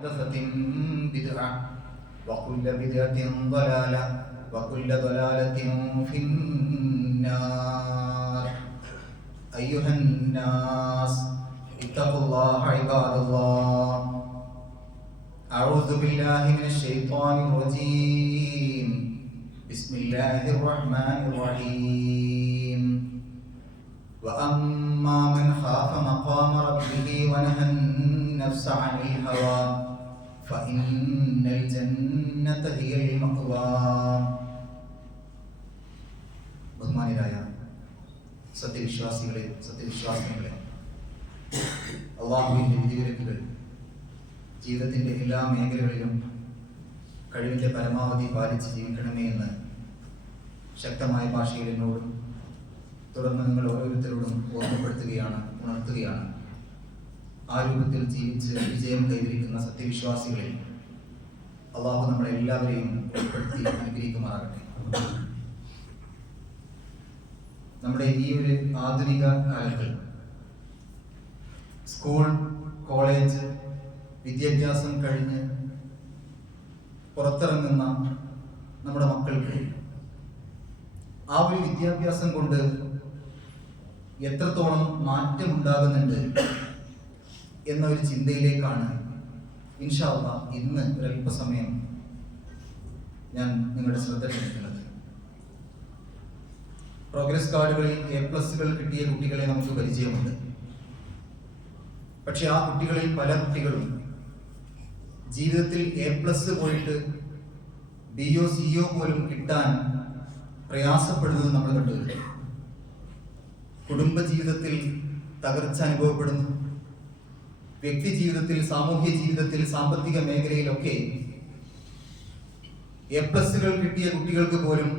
محدثة بدعة وكل بدعة ضلالة وكل ضلالة في النار. أيها الناس اتقوا الله عباد الله. أعوذ بالله من الشيطان الرجيم. بسم الله الرحمن الرحيم. وأما من خاف مقام ربه ونهى النفس عن الهوى فإن الجنة هي المأوى. ബഹുമാനിയായ സത്യവിശ്വാസികളെ, അള്ളാഹുവിൻ്റെ വിധിവിലക്കുകൾ ജീവിതത്തിൻ്റെ എല്ലാ മേഖലകളിലും കഴിവിൻ്റെ പരമാവധി പാലിച്ച് ജീവിക്കണമേ എന്ന് ശക്തമായ ഭാഷയിൽ എന്നോടും തുടർന്ന് നിങ്ങൾ ഓരോരുത്തരോടും ഉണർത്തുകയാണ്. ആ രൂപത്തിൽ ജീവിച്ച് വിജയം കൈവരിക്കുന്ന സത്യവിശ്വാസികളിൽ അള്ളാഹു നമ്മളെ എല്ലാവരെയും ഉൾപ്പെടുത്തി അനുഗ്രഹിക്കുമാറാകട്ടെ. നമ്മുടെ ഈ ഒരു ആധുനിക കാലത്ത് സ്കൂൾ, കോളേജ് വിദ്യാഭ്യാസം കഴിഞ്ഞ് പുറത്തിറങ്ങുന്ന നമ്മുടെ മക്കൾക്ക് ആ ഒരു വിദ്യാഭ്യാസം കൊണ്ട് എത്രത്തോളം മാറ്റമുണ്ടാകുന്നുണ്ട് എന്ന ഒരു ചിന്തയിലേക്കാണ് ഇൻഷാ അല്ലാഹ് ഇന്ന് ഒരല്പസമയം ഞാൻ നിങ്ങളുടെ ശ്രദ്ധ ക്ഷണിക്കുന്നത്. പ്രോഗ്രസ് കാർഡുകളിൽ A+കൾ കിട്ടിയ കുട്ടികളെ നമുക്ക് പരിചയമുണ്ട്. പക്ഷെ ആ കുട്ടികളിൽ പല കുട്ടികളും ജീവിതത്തിൽ A+ പോയിട്ട് BO CO പോലും കിട്ടാൻ പ്രയാസപ്പെടുന്നത് നമ്മൾ കണ്ടുവരുന്നു. കുടുംബ ജീവിതത്തിൽ തകർച്ച അനുഭവപ്പെടുന്നു. വ്യക്തി ജീവിതത്തിൽ, സാമൂഹ്യ ജീവിതത്തിൽ, സാമ്പത്തിക മേഖലയിലൊക്കെ A+കൾ കിട്ടിയ കുട്ടികൾക്ക് പോലും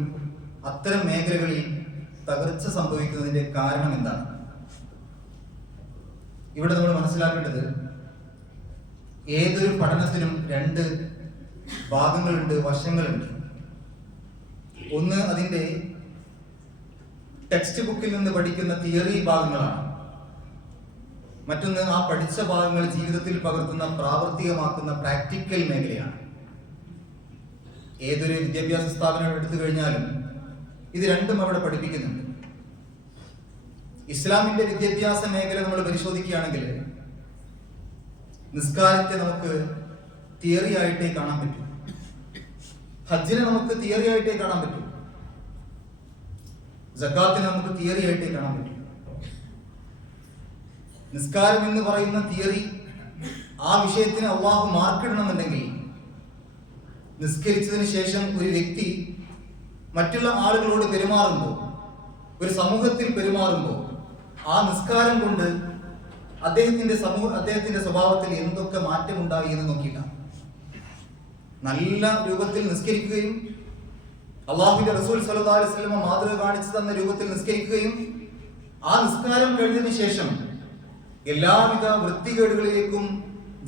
അത്തരം മേഖലകളിൽ തകർച്ച സംഭവിക്കുന്നതിന്റെ കാരണം എന്താണ്? ഇവിടെ നമ്മൾ മനസ്സിലാക്കേണ്ടത്, ഏതൊരു പഠനത്തിനും രണ്ട് ഭാഗങ്ങളുണ്ട്, വശങ്ങളുണ്ട്. ഒന്ന് അതിൻ്റെ ടെക്സ്റ്റ് ബുക്കിൽ നിന്ന് പഠിക്കുന്ന തിയറി ഭാഗങ്ങളാണ്. മറ്റൊന്ന് ആ പഠിച്ച ഭാഗങ്ങൾ ജീവിതത്തിൽ പകർത്തുന്ന, പ്രാവർത്തികമാക്കുന്ന പ്രാക്ടിക്കൽ മേഖലയാണ്. ഏതൊരു വിദ്യാഭ്യാസ സ്ഥാപനം എടുത്തു കഴിഞ്ഞാലും ഇത് രണ്ടും അവിടെ പഠിപ്പിക്കുന്നുണ്ട്. ഇസ്ലാമിന്റെ വിദ്യാഭ്യാസ മേഖല നമ്മൾ പരിശോധിക്കുകയാണെങ്കിൽ നിസ്കാരത്തെ നമുക്ക് തിയറി ആയിട്ടേ കാണാൻ പറ്റും. ഹജ്ജിനെ നമുക്ക് തിയറി ആയിട്ടേ കാണാൻ പറ്റും. സക്കാത്തിനെ നമുക്ക് തിയറി ആയിട്ടേ കാണാൻ പറ്റും. നിസ്കാരം എന്ന് പറയുന്ന തിയറി, ആ വിഷയത്തിന് അള്ളാഹു മാർക്കിടണമെന്നുണ്ടെങ്കിൽ നിസ്കരിച്ചതിന് ശേഷം ഒരു വ്യക്തി മറ്റുള്ള ആളുകളോട് പെരുമാറുമ്പോൾ, ഒരു സമൂഹത്തിൽ പെരുമാറുമ്പോൾ ആ നിസ്കാരം കൊണ്ട് അദ്ദേഹത്തിന്റെ സ്വഭാവത്തിൽ എന്തൊക്കെ മാറ്റമുണ്ടായി എന്ന് നോക്കിയിട്ടാണ്. നല്ല രൂപത്തിൽ നിസ്കരിക്കുകയും അള്ളാഹുവിന്റെ റസൂൽ സ്വല്ലല്ലാഹു അലൈഹി വസല്ലം മാതൃക കാണിച്ചു തന്ന രൂപത്തിൽ നിസ്കരിക്കുകയും ആ നിസ്കാരം കഴിഞ്ഞതിന് ശേഷം എല്ലാവിധ വൃത്തികേടുകളിലേക്കും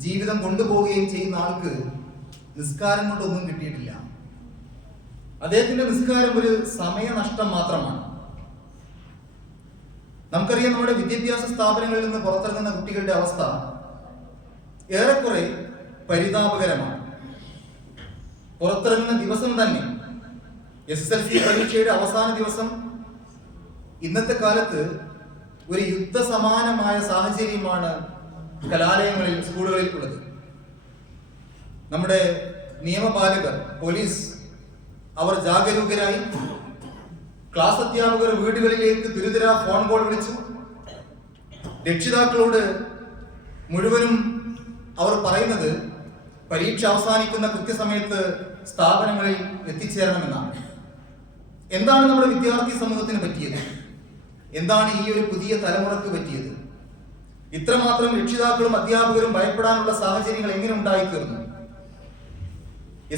ജീവിതം കൊണ്ടുപോവുകയും ചെയ്യുന്ന ആൾക്ക് നിസ്കാരം കൊണ്ടൊന്നും കിട്ടിയിട്ടില്ല. അദ്ദേഹത്തിന്റെ നിസ്കാരം ഒരു സമയനഷ്ടം മാത്രമാണ്. നമുക്കറിയാം, നമ്മുടെ വിദ്യാഭ്യാസ സ്ഥാപനങ്ങളിൽ നിന്ന് പുറത്തിറങ്ങുന്ന കുട്ടികളുടെ അവസ്ഥ ഏറെക്കുറെ പരിതാപകരമാണ്. പുറത്തിറങ്ങുന്ന ദിവസം തന്നെ SSLC പരീക്ഷയുടെ അവസാന ദിവസം ഇന്നത്തെ കാലത്ത് ഒരു യുദ്ധസമാനമായ സാഹചര്യമാണ് കലാലയങ്ങളിൽ, സ്കൂളുകളിൽ ഉള്ളത്. നമ്മുടെ നിയമപാലകർ, പോലീസ്, അവർ ജാഗരൂകരായി. ക്ലാസ് അധ്യാപകർ വീടുകളിലേക്ക് ദുരിതര ഫോൺ കോൾ വിളിച്ചു. രക്ഷിതാക്കളോട് മുഴുവനും അവർ പറയുന്നത് പരീക്ഷ അവസാനിക്കുന്ന കൃത്യസമയത്ത് സ്ഥാപനങ്ങളിൽ എത്തിച്ചേരണമെന്നാണ്. എന്താണ് നമ്മുടെ വിദ്യാർത്ഥി സമൂഹത്തിന് പറ്റിയത്? എന്താണ് ഈ ഒരു പുതിയ തലമുറക്ക് പറ്റിയത്? ഇത്രമാത്രം രക്ഷിതാക്കളും അധ്യാപകരും ഭയപ്പെടാനുള്ള സാഹചര്യങ്ങൾ എങ്ങനെ ഉണ്ടായിത്തീർന്നു?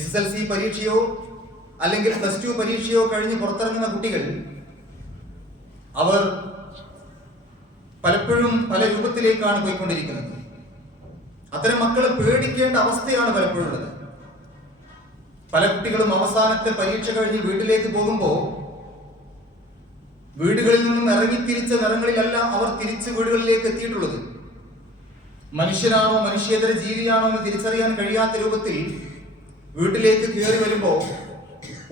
SSLC പരീക്ഷയോ അല്ലെങ്കിൽ +2 പരീക്ഷയോ കഴിഞ്ഞ് പുറത്തിറങ്ങുന്ന കുട്ടികൾ, അവർ പലപ്പോഴും പല രൂപത്തിലേക്കാണ് പോയിക്കൊണ്ടിരിക്കുന്നത്. അത്തരം മക്കളെ പേടിക്കേണ്ട അവസ്ഥയാണ് പലപ്പോഴും ഉള്ളത്. പല കുട്ടികളും അവസാനത്തെ പരീക്ഷ കഴിഞ്ഞ് വീട്ടിലേക്ക് പോകുമ്പോൾ വീടുകളിൽ നിന്നും ഇറങ്ങി തിരിച്ച നിറങ്ങളിലല്ല അവർ തിരിച്ച് വീടുകളിലേക്ക് എത്തിയിട്ടുള്ളത്. മനുഷ്യനാണോ മനുഷ്യേതര ജീവിയാണോ എന്ന് തിരിച്ചറിയാൻ കഴിയാത്ത രൂപത്തിൽ വീട്ടിലേക്ക് കയറി വരുമ്പോൾ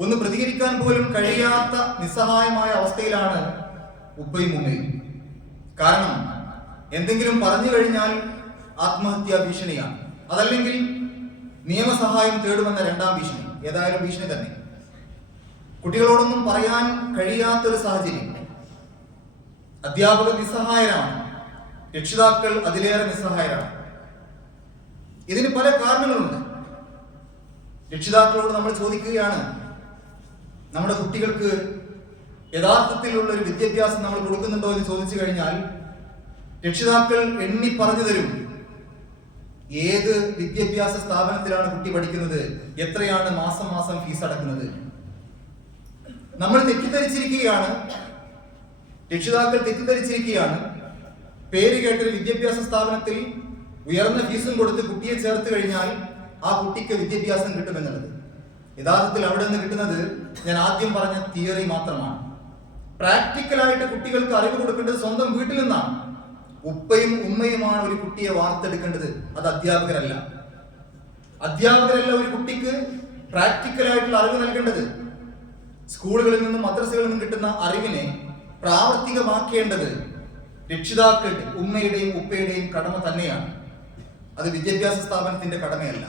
ഒന്ന് പ്രതികരിക്കാൻ പോലും കഴിയാത്ത നിസ്സഹായമായ അവസ്ഥയിലാണ് ഉപ്പയും ഉമ്മയും. കാരണം എന്തെങ്കിലും പറഞ്ഞു കഴിഞ്ഞാൽ ആത്മഹത്യാ ഭീഷണിയാണ്, അതല്ലെങ്കിൽ നിയമസഹായം തേടുമെന്ന രണ്ടാം ഭീഷണി, ഏതായാലും ഭീഷണി തന്നെ. കുട്ടികളോടൊന്നും പറയാൻ കഴിയാത്തൊരു സാഹചര്യം. അധ്യാപകർ നിസ്സഹായരാണ്, രക്ഷിതാക്കൾ അതിലേറെ നിസ്സഹായരാണ്. ഇതിന് പല കാരണങ്ങളുണ്ട്. രക്ഷിതാക്കളോട് നമ്മൾ ചോദിക്കുകയാണ്, നമ്മുടെ കുട്ടികൾക്ക് യഥാർത്ഥത്തിലുള്ള ഒരു വിദ്യാഭ്യാസം നമ്മൾ കൊടുക്കുന്നുണ്ടോ എന്ന് ചോദിച്ചു കഴിഞ്ഞാൽ രക്ഷിതാക്കൾ എണ്ണി പറഞ്ഞു തരും. ഏത് വിദ്യാഭ്യാസ സ്ഥാപനത്തിലാണ് കുട്ടി പഠിക്കുന്നത്, എത്രയാണ് മാസം മാസം ഫീസ് അടക്കുന്നത്. നമ്മൾ തെറ്റിദ്ധരിച്ചിരിക്കുകയാണ്, രക്ഷിതാക്കൾ തെറ്റിദ്ധരിച്ചിരിക്കുകയാണ്, പേര് കേട്ടൊരു വിദ്യാഭ്യാസ സ്ഥാപനത്തിൽ ഉയർന്ന ഫീസും കൊടുത്ത് കുട്ടിയെ ചേർത്ത് കഴിഞ്ഞാൽ ആ കുട്ടിക്ക് വിദ്യാഭ്യാസം കിട്ടുമെന്നുള്ളത്. യഥാർത്ഥത്തിൽ അവിടെ നിന്ന് കിട്ടുന്നത് ഞാൻ ആദ്യം പറഞ്ഞ തിയറി മാത്രമാണ്. പ്രാക്ടിക്കലായിട്ട് കുട്ടികൾക്ക് അറിവ് കൊടുക്കേണ്ടത് സ്വന്തം വീട്ടിൽ നിന്നാണ്. ഉപ്പയും ഉമ്മയുമാണ് ഒരു കുട്ടിയെ വാർത്തെടുക്കേണ്ടത്, അത് അധ്യാപകരല്ല. അധ്യാപകരല്ല ഒരു കുട്ടിക്ക് പ്രാക്ടിക്കലായിട്ടുള്ള അറിവ് നൽകേണ്ടത്. സ്കൂളുകളിൽ നിന്നും മദ്രസകളിൽ നിന്നും കിട്ടുന്ന അറിവിനെ പ്രാവർത്തികമാക്കേണ്ടത് രക്ഷിതാക്കളുടെ, ഉമ്മയുടെയും ഉപ്പയുടെയും കടമ തന്നെയാണ്. അത് വിദ്യാഭ്യാസ സ്ഥാപനത്തിന്റെ കടമയല്ല.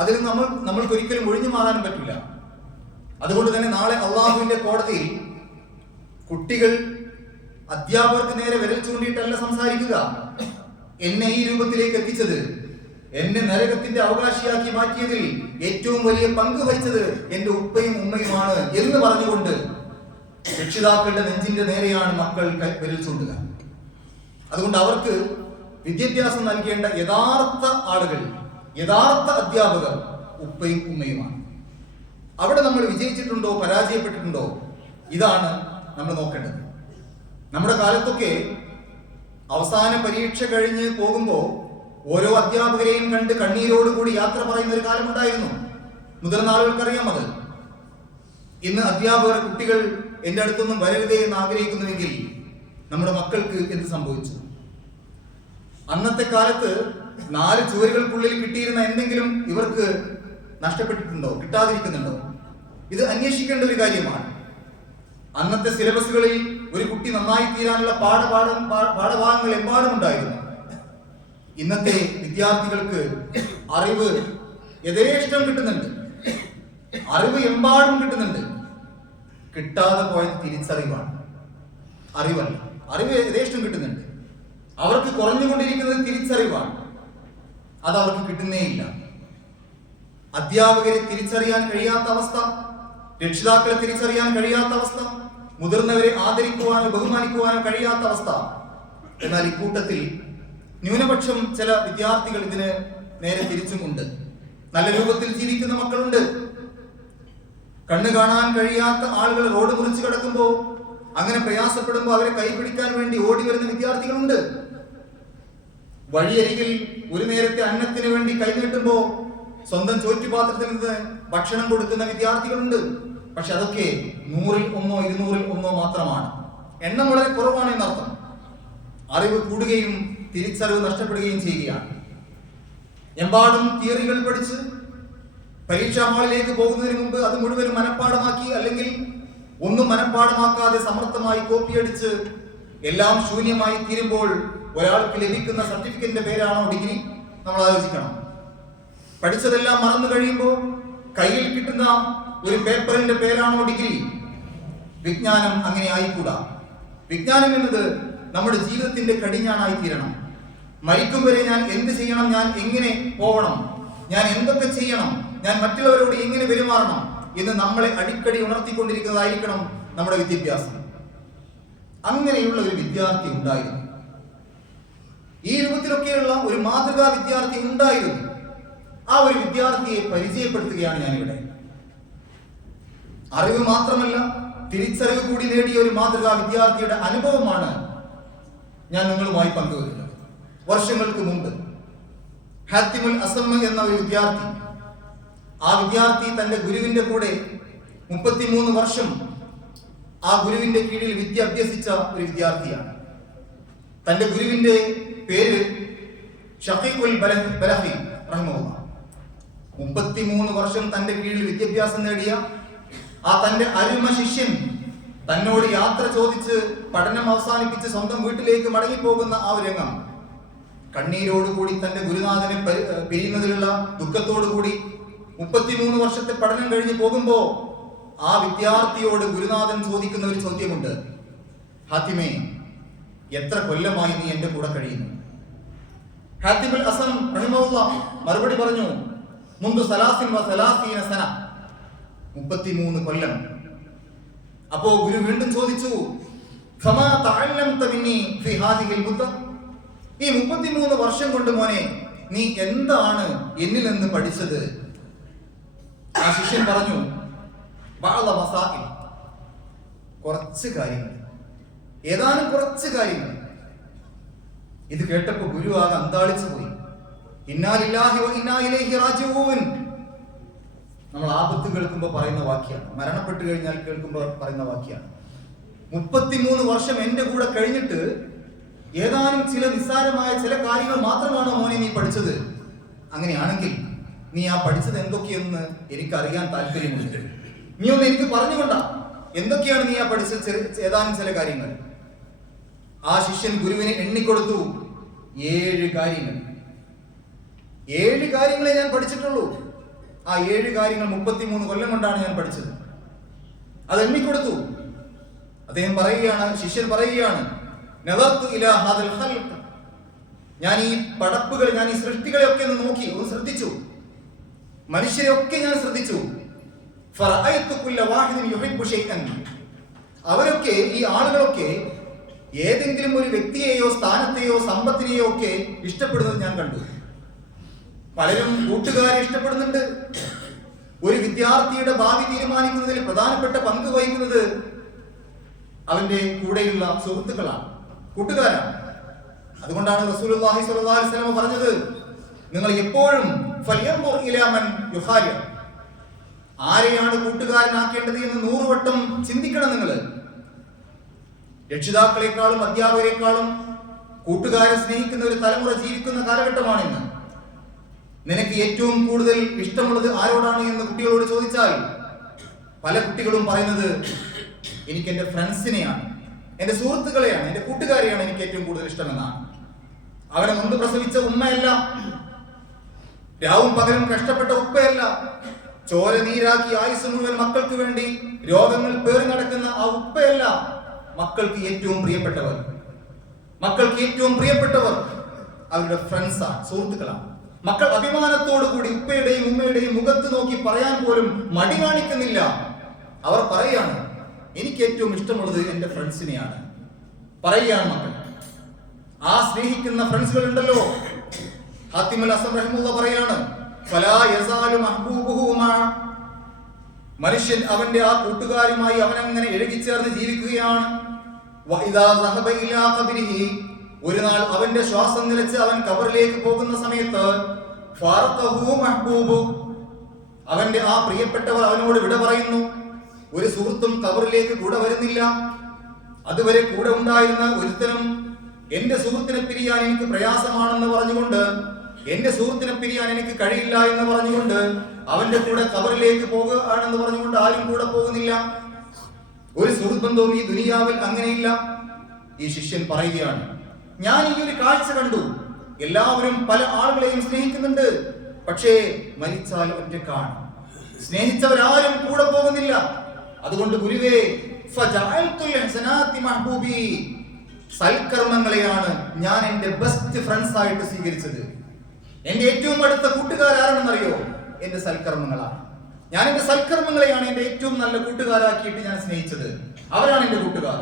അതിൽ നമ്മൾക്ക് ഒരിക്കലും ഒഴിഞ്ഞു മാറാനും പറ്റില്ല. അതുകൊണ്ട് തന്നെ നാളെ അള്ളാഹുവിന്റെ കോടതിയിൽ കുട്ടികൾ അധ്യാപകർക്ക് നേരെ വിരൽ ചൂണ്ടിയിട്ടല്ല സംസാരിക്കുക. എന്നെ ഈ രൂപത്തിലേക്ക് എത്തിച്ചത്, എന്നെ നരകത്തിന്റെ അവകാശിയാക്കി മാറ്റിയതിൽ ഏറ്റവും വലിയ പങ്ക് വഹിച്ചത് എന്റെ ഉപ്പയും ഉമ്മയുമാണ് എന്ന് പറഞ്ഞുകൊണ്ട് രക്ഷിതാക്കളുടെ നെഞ്ചിന്റെ നേരെയാണ് മക്കൾ വിരൽ ചൂണ്ടുക. അതുകൊണ്ട് അവർക്ക് വിദ്യാഭ്യാസം നൽകേണ്ട യഥാർത്ഥ ആളുകൾ, യഥാർത്ഥ അധ്യാപകർ ഉപ്പയും ഉമ്മയുമാണ്. അവിടെ നമ്മൾ വിജയിച്ചിട്ടുണ്ടോ പരാജയപ്പെട്ടിട്ടുണ്ടോ, ഇതാണ് നമ്മൾ നോക്കേണ്ടത്. നമ്മുടെ കാലത്തൊക്കെ അവസാന പരീക്ഷ കഴിഞ്ഞ് പോകുമ്പോൾ ഓരോ അധ്യാപകരെയും കണ്ട് കണ്ണീരോടുകൂടി യാത്ര പറയുന്ന ഒരു കാലമുണ്ടായിരുന്നു. മുതിർന്ന ആളുകൾക്കറിയാം അത്. ഇന്ന് അധ്യാപകർ കുട്ടികൾ എൻ്റെ അടുത്തൊന്നും വരരുതേ എന്ന് ആഗ്രഹിക്കുന്നുവെങ്കിൽ നമ്മുടെ മക്കൾക്ക് എന്ത് സംഭവിച്ചു? അന്നത്തെ കാലത്ത് 4 ചുവരുകൾക്കുള്ളിൽ കിട്ടിയിരുന്ന എന്തെങ്കിലും ഇവർക്ക് നഷ്ടപ്പെട്ടിട്ടുണ്ടോ, കിട്ടാതിരിക്കുന്നുണ്ടോ? ഇത് അന്വേഷിക്കേണ്ട ഒരു കാര്യമാണ്. അന്നത്തെ സിലബസുകളിൽ ഒരു കുട്ടി നന്നായി തീരാനുള്ള പാഠഭാഗങ്ങൾ എമ്പാടും ഉണ്ടായിരുന്നു. ഇന്നത്തെ വിദ്യാർത്ഥികൾക്ക് അറിവ് യഥേഷ്ടം കിട്ടുന്നുണ്ട്, അറിവ് എമ്പാടും കിട്ടുന്നുണ്ട്. കിട്ടാതെ പോയത് തിരിച്ചറിവാണ്, അറിവല്ല. അറിവ് യഥേഷ്ടം കിട്ടുന്നുണ്ട്, അവർക്ക് കുറഞ്ഞുകൊണ്ടിരിക്കുന്നത് തിരിച്ചറിവാണ്. അത് അവർക്ക് കിട്ടുന്നേയില്ല. അധ്യാപകരെ തിരിച്ചറിയാൻ കഴിയാത്ത അവസ്ഥ, രക്ഷിതാക്കളെ തിരിച്ചറിയാൻ കഴിയാത്ത അവസ്ഥ, മുതിർന്നവരെ ആദരിക്കുവാനോ ബഹുമാനിക്കുവാനോ കഴിയാത്ത അവസ്ഥ. എന്നാൽ ഇക്കൂട്ടത്തിൽ ന്യൂനപക്ഷം ചില വിദ്യാർത്ഥികൾ ഇതിന് നേരെ തിരിച്ചുമുണ്ട്. നല്ല രൂപത്തിൽ ജീവിക്കുന്ന മക്കളുണ്ട്. കണ്ണു കാണാൻ കഴിയാത്ത ആളുകൾ റോഡ് മുറിച്ച് കിടക്കുമ്പോൾ, അങ്ങനെ പ്രയാസപ്പെടുമ്പോൾ അവരെ കൈപിടിക്കാൻ വേണ്ടി ഓടി വരുന്ന വിദ്യാർത്ഥികളുണ്ട്. വഴിയരികിൽ ഒരു നേരത്തെ അന്നത്തിന് വേണ്ടി കൈനീട്ടുമ്പോ സ്വന്തം ചോറ്റുപാത്രത്തിൽ നിന്ന് ഭക്ഷണം കൊടുക്കുന്ന വിദ്യാർത്ഥികളുണ്ട്. പക്ഷെ അതൊക്കെ 100-ൽ 1, 200-ൽ 1 മാത്രമാണ്. എണ്ണം വളരെ കുറവാണ് എന്നർത്ഥം. അറിവ് കൂടുകയും തിരിച്ചറിവ് നഷ്ടപ്പെടുകയും ചെയ്യുകയാണ്. എമ്പാടും തിയറികൾ പഠിച്ച് പരീക്ഷാ ഹാളിലേക്ക് പോകുന്നതിന് മുമ്പ് അത് മുഴുവനും മനഃപ്പാടമാക്കി, അല്ലെങ്കിൽ ഒന്നും മനഃപ്പാടമാക്കാതെ സമർത്ഥമായി കോപ്പിയടിച്ച് എല്ലാം ശൂന്യമായി തീരുമ്പോൾ ഒരാൾക്ക് ലഭിക്കുന്ന സർട്ടിഫിക്കറ്റിന്റെ പേരാണോ ഡിഗ്രി? നമ്മൾ ആലോചിക്കണം. പഠിച്ചതെല്ലാം മറന്നു കഴിയുമ്പോൾ കയ്യിൽ കിട്ടുന്ന ഒരു പേപ്പറിന്റെ പേരാണോ ഡിഗ്രി? വിജ്ഞാനം അങ്ങനെ ആയിക്കൂടാ. വിജ്ഞാനം എന്നത് നമ്മുടെ ജീവിതത്തിന്റെ കടിഞ്ഞാണായി തീരണം. മരിക്കും വരെ ഞാൻ എന്ത് ചെയ്യണം, ഞാൻ എങ്ങനെ പോകണം, ഞാൻ എന്തൊക്കെ ചെയ്യണം, ഞാൻ മറ്റുള്ളവരോട് എങ്ങനെ പെരുമാറണം എന്ന് നമ്മളെ അടിക്കടി ഉണർത്തിക്കൊണ്ടിരിക്കുന്നതായിരിക്കണം നമ്മുടെ വിദ്യാഭ്യാസം. അങ്ങനെയുള്ള ഒരു വിദ്യാർത്ഥി ഉണ്ടായിരുന്നു. ഈ രൂപത്തിലൊക്കെയുള്ള ഒരു മാതൃകാ വിദ്യാർത്ഥി ഉണ്ടായിരുന്നു. ആ ഒരു വിദ്യാർത്ഥിയെ പരിചയപ്പെടുത്തുകയാണ് ഞാനിവിടെ. അറിവ് മാത്രമല്ല, തിരിച്ചറിവ് കൂടി നേടിയ ഒരു മാതൃകാ വിദ്യാർത്ഥിയുടെ അനുഭവമാണ് ഞാൻ നിങ്ങളുമായി പങ്കുവെക്കുന്നത്. വർഷങ്ങൾക്ക് മുമ്പ് ഹാത്തിമുൽ അസമ്മ എന്ന ഒരു വിദ്യാർത്ഥി, ആ വിദ്യാർത്ഥി തന്റെ ഗുരുവിന്റെ കൂടെ 33 വർഷം ആ ഗുരുവിന്റെ കീഴിൽ വിദ്യ അഭ്യസിച്ച ഒരു വിദ്യാർത്ഥിയാണ്. തന്റെ ഗുരുവിന്റെ പേര് ഷഖീഖുൽ ബലഖി റഹിമഹുല്ലാഹ് 33 വർഷം തന്റെ കീഴിൽ വിദ്യാഭ്യാസം നേടിയ ആ തന്റെ അരുമ ശിഷ്യൻ തന്നോട് യാത്ര ചോദിച്ച് പഠനം അവസാനിപ്പിച്ച് സ്വന്തം വീട്ടിലേക്ക് മടങ്ങിപ്പോകുന്ന ആ ഒരു രംഗം, കണ്ണീരോടുകൂടി തന്റെ ഗുരുനാഥനെ പിരിയുന്നതിലുള്ള ദുഃഖത്തോടുകൂടി 33 വർഷത്തെ പഠനം കഴിഞ്ഞ് പോകുമ്പോ ആ വിദ്യാർത്ഥിയോട് ഗുരുനാഥൻ ചോദിക്കുന്ന ഒരു ചോദ്യമുണ്ട്. ഹാത്തിമേ, എത്ര കൊല്ലമായി നീ എന്റെ കൂടെ കഴിയുന്നു? ഹാത്തിമുൽ അസം റഹിമഹുല്ലാഹ് മറുപടി പറഞ്ഞു, മുൻപ് 33 സന, 33 കൊല്ലം. അപ്പോ ഗുരു വീണ്ടും ചോദിച്ചു, ഫമാ തഅല്ലംത മിന്നി ഫി ഹാദിഹിൽ മുദ്ദ, ഈ 33 വർഷം കൊണ്ട് മോനെ നീ എന്താണ് എന്നിൽ നിന്ന് പഠിച്ചത്? ആ ശിഷ്യൻ പറഞ്ഞു, ബഅദ മസാഇൽ, കുറച്ച് കാര്യങ്ങൾ, ഏതാനും കുറച്ച് കാര്യങ്ങൾ. ഇത് കേട്ടപ്പോ ഗുരു ആകെ അന്താളിച്ചു പോയി. ഇന്നാ ലില്ലാഹി വ ഇന്നാ ഇലൈഹി റാജിഊൻ. നമ്മൾ ആപത്ത് കേൾക്കുമ്പോൾ പറയുന്ന വാക്യാണ്, മരണപ്പെട്ടു കഴിഞ്ഞാൽ കേൾക്കുമ്പോൾ പറയുന്ന വാക്യാണ്. 33 വർഷം എന്റെ കൂടെ കഴിഞ്ഞിട്ട് ഏതാനും ചില നിസ്സാരമായ ചില കാര്യങ്ങൾ മാത്രമാണോ മോനെ നീ പഠിച്ചത്? അങ്ങനെയാണെങ്കിൽ നീ ആ പഠിച്ചത് എന്തൊക്കെയെന്ന് എനിക്ക് അറിയാൻ താല്പര്യമുണ്ട്. നീ ഒന്ന് എനിക്ക് പറഞ്ഞുകൊണ്ടാ, എന്തൊക്കെയാണ് നീ ആ പഠിച്ച ഏതാനും ചില കാര്യങ്ങൾ? ആ ശിഷ്യൻ ഗുരുവിനെ എണ്ണിക്കൊടുത്തു. 7 കാര്യങ്ങൾ. 7 കാര്യങ്ങളെ ഞാൻ പഠിച്ചിട്ടുള്ളൂ. ആ 7 കാര്യങ്ങൾ 33 കൊല്ലം കൊണ്ടാണ് ഞാൻ പഠിച്ചത്. അത് എണ്ണിക്കൊടുത്തു. അദ്ദേഹം പറയുകയാണ്, ശിഷ്യൻ പറയുകയാണ്, നദർതു ഇലാ ഹാദൽ ഖൽഖ്, ഞാൻ ഈ പടപ്പുകൾ, ഞാൻ ഈ സൃഷ്ടികളെ ഒക്കെ ഒന്ന് നോക്കി, ഒന്ന് ശ്രദ്ധിച്ചു. മനുഷ്യരെ ഒക്കെ ഞാൻ ശ്രദ്ധിച്ചു. ഫറഅയ്തു കുല്ല വാഹിദിൻ യുഹിബ്ബു ഷൈഅൻ, അവരൊക്കെ, ഈ ആളുകളൊക്കെ ഏതെങ്കിലും ഒരു വ്യക്തിയെയോ സ്ഥാനത്തെയോ സമ്പത്തിനെയോ ഒക്കെ ഇഷ്ടപ്പെടുന്നത് ഞാൻ കണ്ടു. പലരും കൂട്ടുകാരെ ഇഷ്ടപ്പെടുന്നുണ്ട്. ഒരു വിദ്യാർത്ഥിയുടെ ഭാവി തീരുമാനിക്കുന്നതിൽ പ്രധാനപ്പെട്ട പങ്ക് വഹിക്കുന്നത് അവന്റെ കൂടെയുള്ള സുഹൃത്തുക്കളാണ്, കൂട്ടുകാരാണ്. അതുകൊണ്ടാണ് റസൂലുള്ളാഹി സ്വല്ലല്ലാഹു അലൈഹി വസല്ലം പറഞ്ഞത്, നിങ്ങൾ എപ്പോഴും ഫൽയൻദുർ ഇലാ മൻ യുഖാലിർ, ആരെയാണ് കൂട്ടുകാരനാക്കേണ്ടത് എന്ന് 100 വട്ടം ചിന്തിക്കണം. നിങ്ങൾ രക്ഷിതാക്കളെക്കാളും അധ്യാപകരെക്കാളും കൂട്ടുകാരെ സ്നേഹിക്കുന്ന ഒരു തലമുറ ജീവിക്കുന്ന കാലഘട്ടമാണിന്ന്. നിനക്ക് ഏറ്റവും കൂടുതൽ ഇഷ്ടമുള്ളത് ആരോടാണ് എന്ന് കുട്ടികളോട് ചോദിച്ചാൽ പല കുട്ടികളും പറയുന്നത്, എനിക്ക് എന്റെ ഫ്രണ്ട്സിനെയാണ്, എന്റെ സുഹൃത്തുക്കളെയാണ്, എന്റെ കൂട്ടുകാരെയാണ് എനിക്ക് ഏറ്റവും കൂടുതൽ ഇഷ്ടമെന്നാണ്. അവരെ നൊന്ത് പ്രസവിച്ച ഉമ്മയല്ല, രാവും പകലും കഷ്ടപ്പെട്ട ഉപ്പയല്ല, ചോര നീരാക്കി ആയുസ് മുഴുവൻ മക്കൾക്ക് വേണ്ടി രോഗങ്ങൾ പേറി നടക്കുന്ന ആ ഉപ്പയല്ല. മക്കൾക്ക് ഏറ്റവും പ്രിയപ്പെട്ടവർ, മക്കൾക്ക് ഏറ്റവും പ്രിയപ്പെട്ടവർ അവരുടെ ഫ്രണ്ട്സാണ്, സുഹൃത്തുക്കളാണ്. മക്കൾ അഭിമാനത്തോടു കൂടി ഉപ്പയുടെയും ഉമ്മയുടെയും മുഖത്ത് നോക്കി പറയാൻ പോലും മടി കാണിക്കുന്നില്ല. അവർ പറയാണ്, എനിക്ക് ഏറ്റവും ഇഷ്ടമുള്ളത് എന്റെ ഫ്രണ്ട്സിനെയാണ് പറയുകയാണ് മക്കൾ. ആ സ്നേഹിക്കുന്ന ഫ്രണ്ട്സുകൾ ഉണ്ടല്ലോ, ഹാത്തിമുൽ അസം റഹിമഹുല്ലാഹ് പറയാണ്, ഫലാ യസാലു മഹ്ബൂബുഹു മാ, മനുഷ്യൻ അവന്റെ ആ കൂട്ടുകാരുമായി അവനങ്ങനെ ഇഴകിച്ചേർന്ന് ജീവിക്കുകയാണ്. വഇദാ സഹബ ഇലാ ഖബരിഹി, ഒരു നാൾ അവന്റെ ശ്വാസം നിലച്ച് അവൻ ഖബറിലേക്ക് പോകുന്ന സമയത്ത് ഫാറഖഹു മഹ്ബൂബു, അവന്റെ ആ പ്രിയപ്പെട്ടവർ അവനോട് വിട പറയുന്നു. ഒരു സുഹൃത്തും ഖബറിലേക്ക് കൂടെ വരുന്നില്ല. അതുവരെ കൂടെ ഉണ്ടായിരുന്ന ഒരുത്തനും എന്റെ സുഹൃത്തിനെ പിരിയാൻ എനിക്ക് പ്രയാസമാണെന്ന് പറഞ്ഞുകൊണ്ട്, എന്റെ സുഹൃത്തിനെ പിരിയാൻ എനിക്ക് കഴിയില്ല എന്ന് പറഞ്ഞുകൊണ്ട്, അവന്റെ കൂടെ ഖബറിലേക്ക് പോകുകയാണെന്ന് പറഞ്ഞുകൊണ്ട് ആരും കൂടെ പോകുന്നില്ല. ഒരു സുഹൃത്ത് ബന്ധവും ഈ ദുനിയാവിൽ അങ്ങനെയില്ല. ഈ ശിഷ്യൻ പറയുകയാണ്, ഞാൻ ഈ ഒരു കാഴ്ച കണ്ടു. എല്ലാവരും പല ആളുകളെയും സ്നേഹിക്കുന്നുണ്ട്, പക്ഷേ മരിച്ചാൽ ഒറ്റക്കാണ്. സ്നേഹിച്ചവരാരും കൂടെ പോകുന്നില്ല. അതുകൊണ്ട് ഗുരുവേ, ഫജഅൽതുൽ ഹസനാതി മഹ്ബൂബി, സൽക്കർമ്മങ്ങളെയാണ് ഞാൻ എന്റെ ബെസ്റ്റ് ഫ്രണ്ട്സ് ആയിട്ട് സ്വീകരിച്ചത്. എന്റെ ഏറ്റവും അടുത്ത കൂട്ടുകാരാണെന്നറിയോ? എന്റെ സൽക്കർമ്മങ്ങളാണ്. ഞാൻ എന്റെ സൽക്കർമ്മങ്ങളെയാണ് എന്റെ ഏറ്റവും നല്ല കൂട്ടുകാരാക്കിയിട്ട് ഞാൻ സ്നേഹിച്ചത്. അവരാണ് എന്റെ കൂട്ടുകാർ.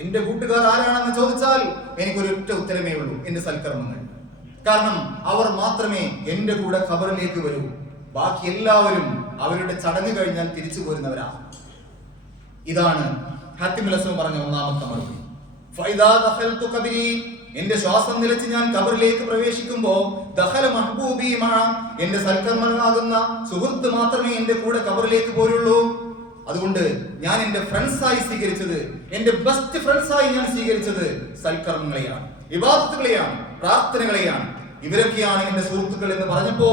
എന്റെ കൂട്ടുകാർ ആരാണെന്ന് ചോദിച്ചാൽ എനിക്കൊരൊറ്റ ഉത്തരമേ ഉള്ളൂ, എന്റെ സൽക്കർമ്മങ്ങൾ. കാരണം അവർ മാത്രമേ എന്റെ കൂടെ ഖബറിലേക്ക് വരൂ. ബാക്കി എല്ലാവരും അവരുടെ ചടങ്ങ് കഴിഞ്ഞാൽ തിരിച്ചു പോരുന്നവരാണ്. ഇതാണ് ഹാത്തിമുൽ അസം പറഞ്ഞ ഒന്നാമത്തെ മറുപടി. ഫൈദാ ദഖൽതു ഖബരി, എന്റെ ശ്വാസം നിലച്ച് ഞാൻ ഖബറിലേക്ക് പ്രവേശിക്കുമ്പോ ദഖല മഹ്ബൂബി മാ, എന്റെ സൽക്കർമ്മങ്ങളാകുന്ന സുഹൃത്ത് മാത്രമേ എന്റെ കൂടെ ഖബറിലേക്ക് പോരുള്ളൂ. അതുകൊണ്ട് ഞാൻ എന്റെ ഫ്രണ്ട്സായി സ്വീകരിച്ചത്, എന്റെ ബെസ്റ്റ് ഫ്രണ്ട്സായി ഞാൻ സ്വീകരിച്ചത് സൽക്കർമ്മങ്ങളെയാണ്, ഇബാദത്തുകളെയാണ്, പ്രാർത്ഥനകളെയാണ്. ഇവരൊക്കെയാണ് എന്റെ സുഹൃത്തുക്കൾ എന്ന് പറഞ്ഞപ്പോ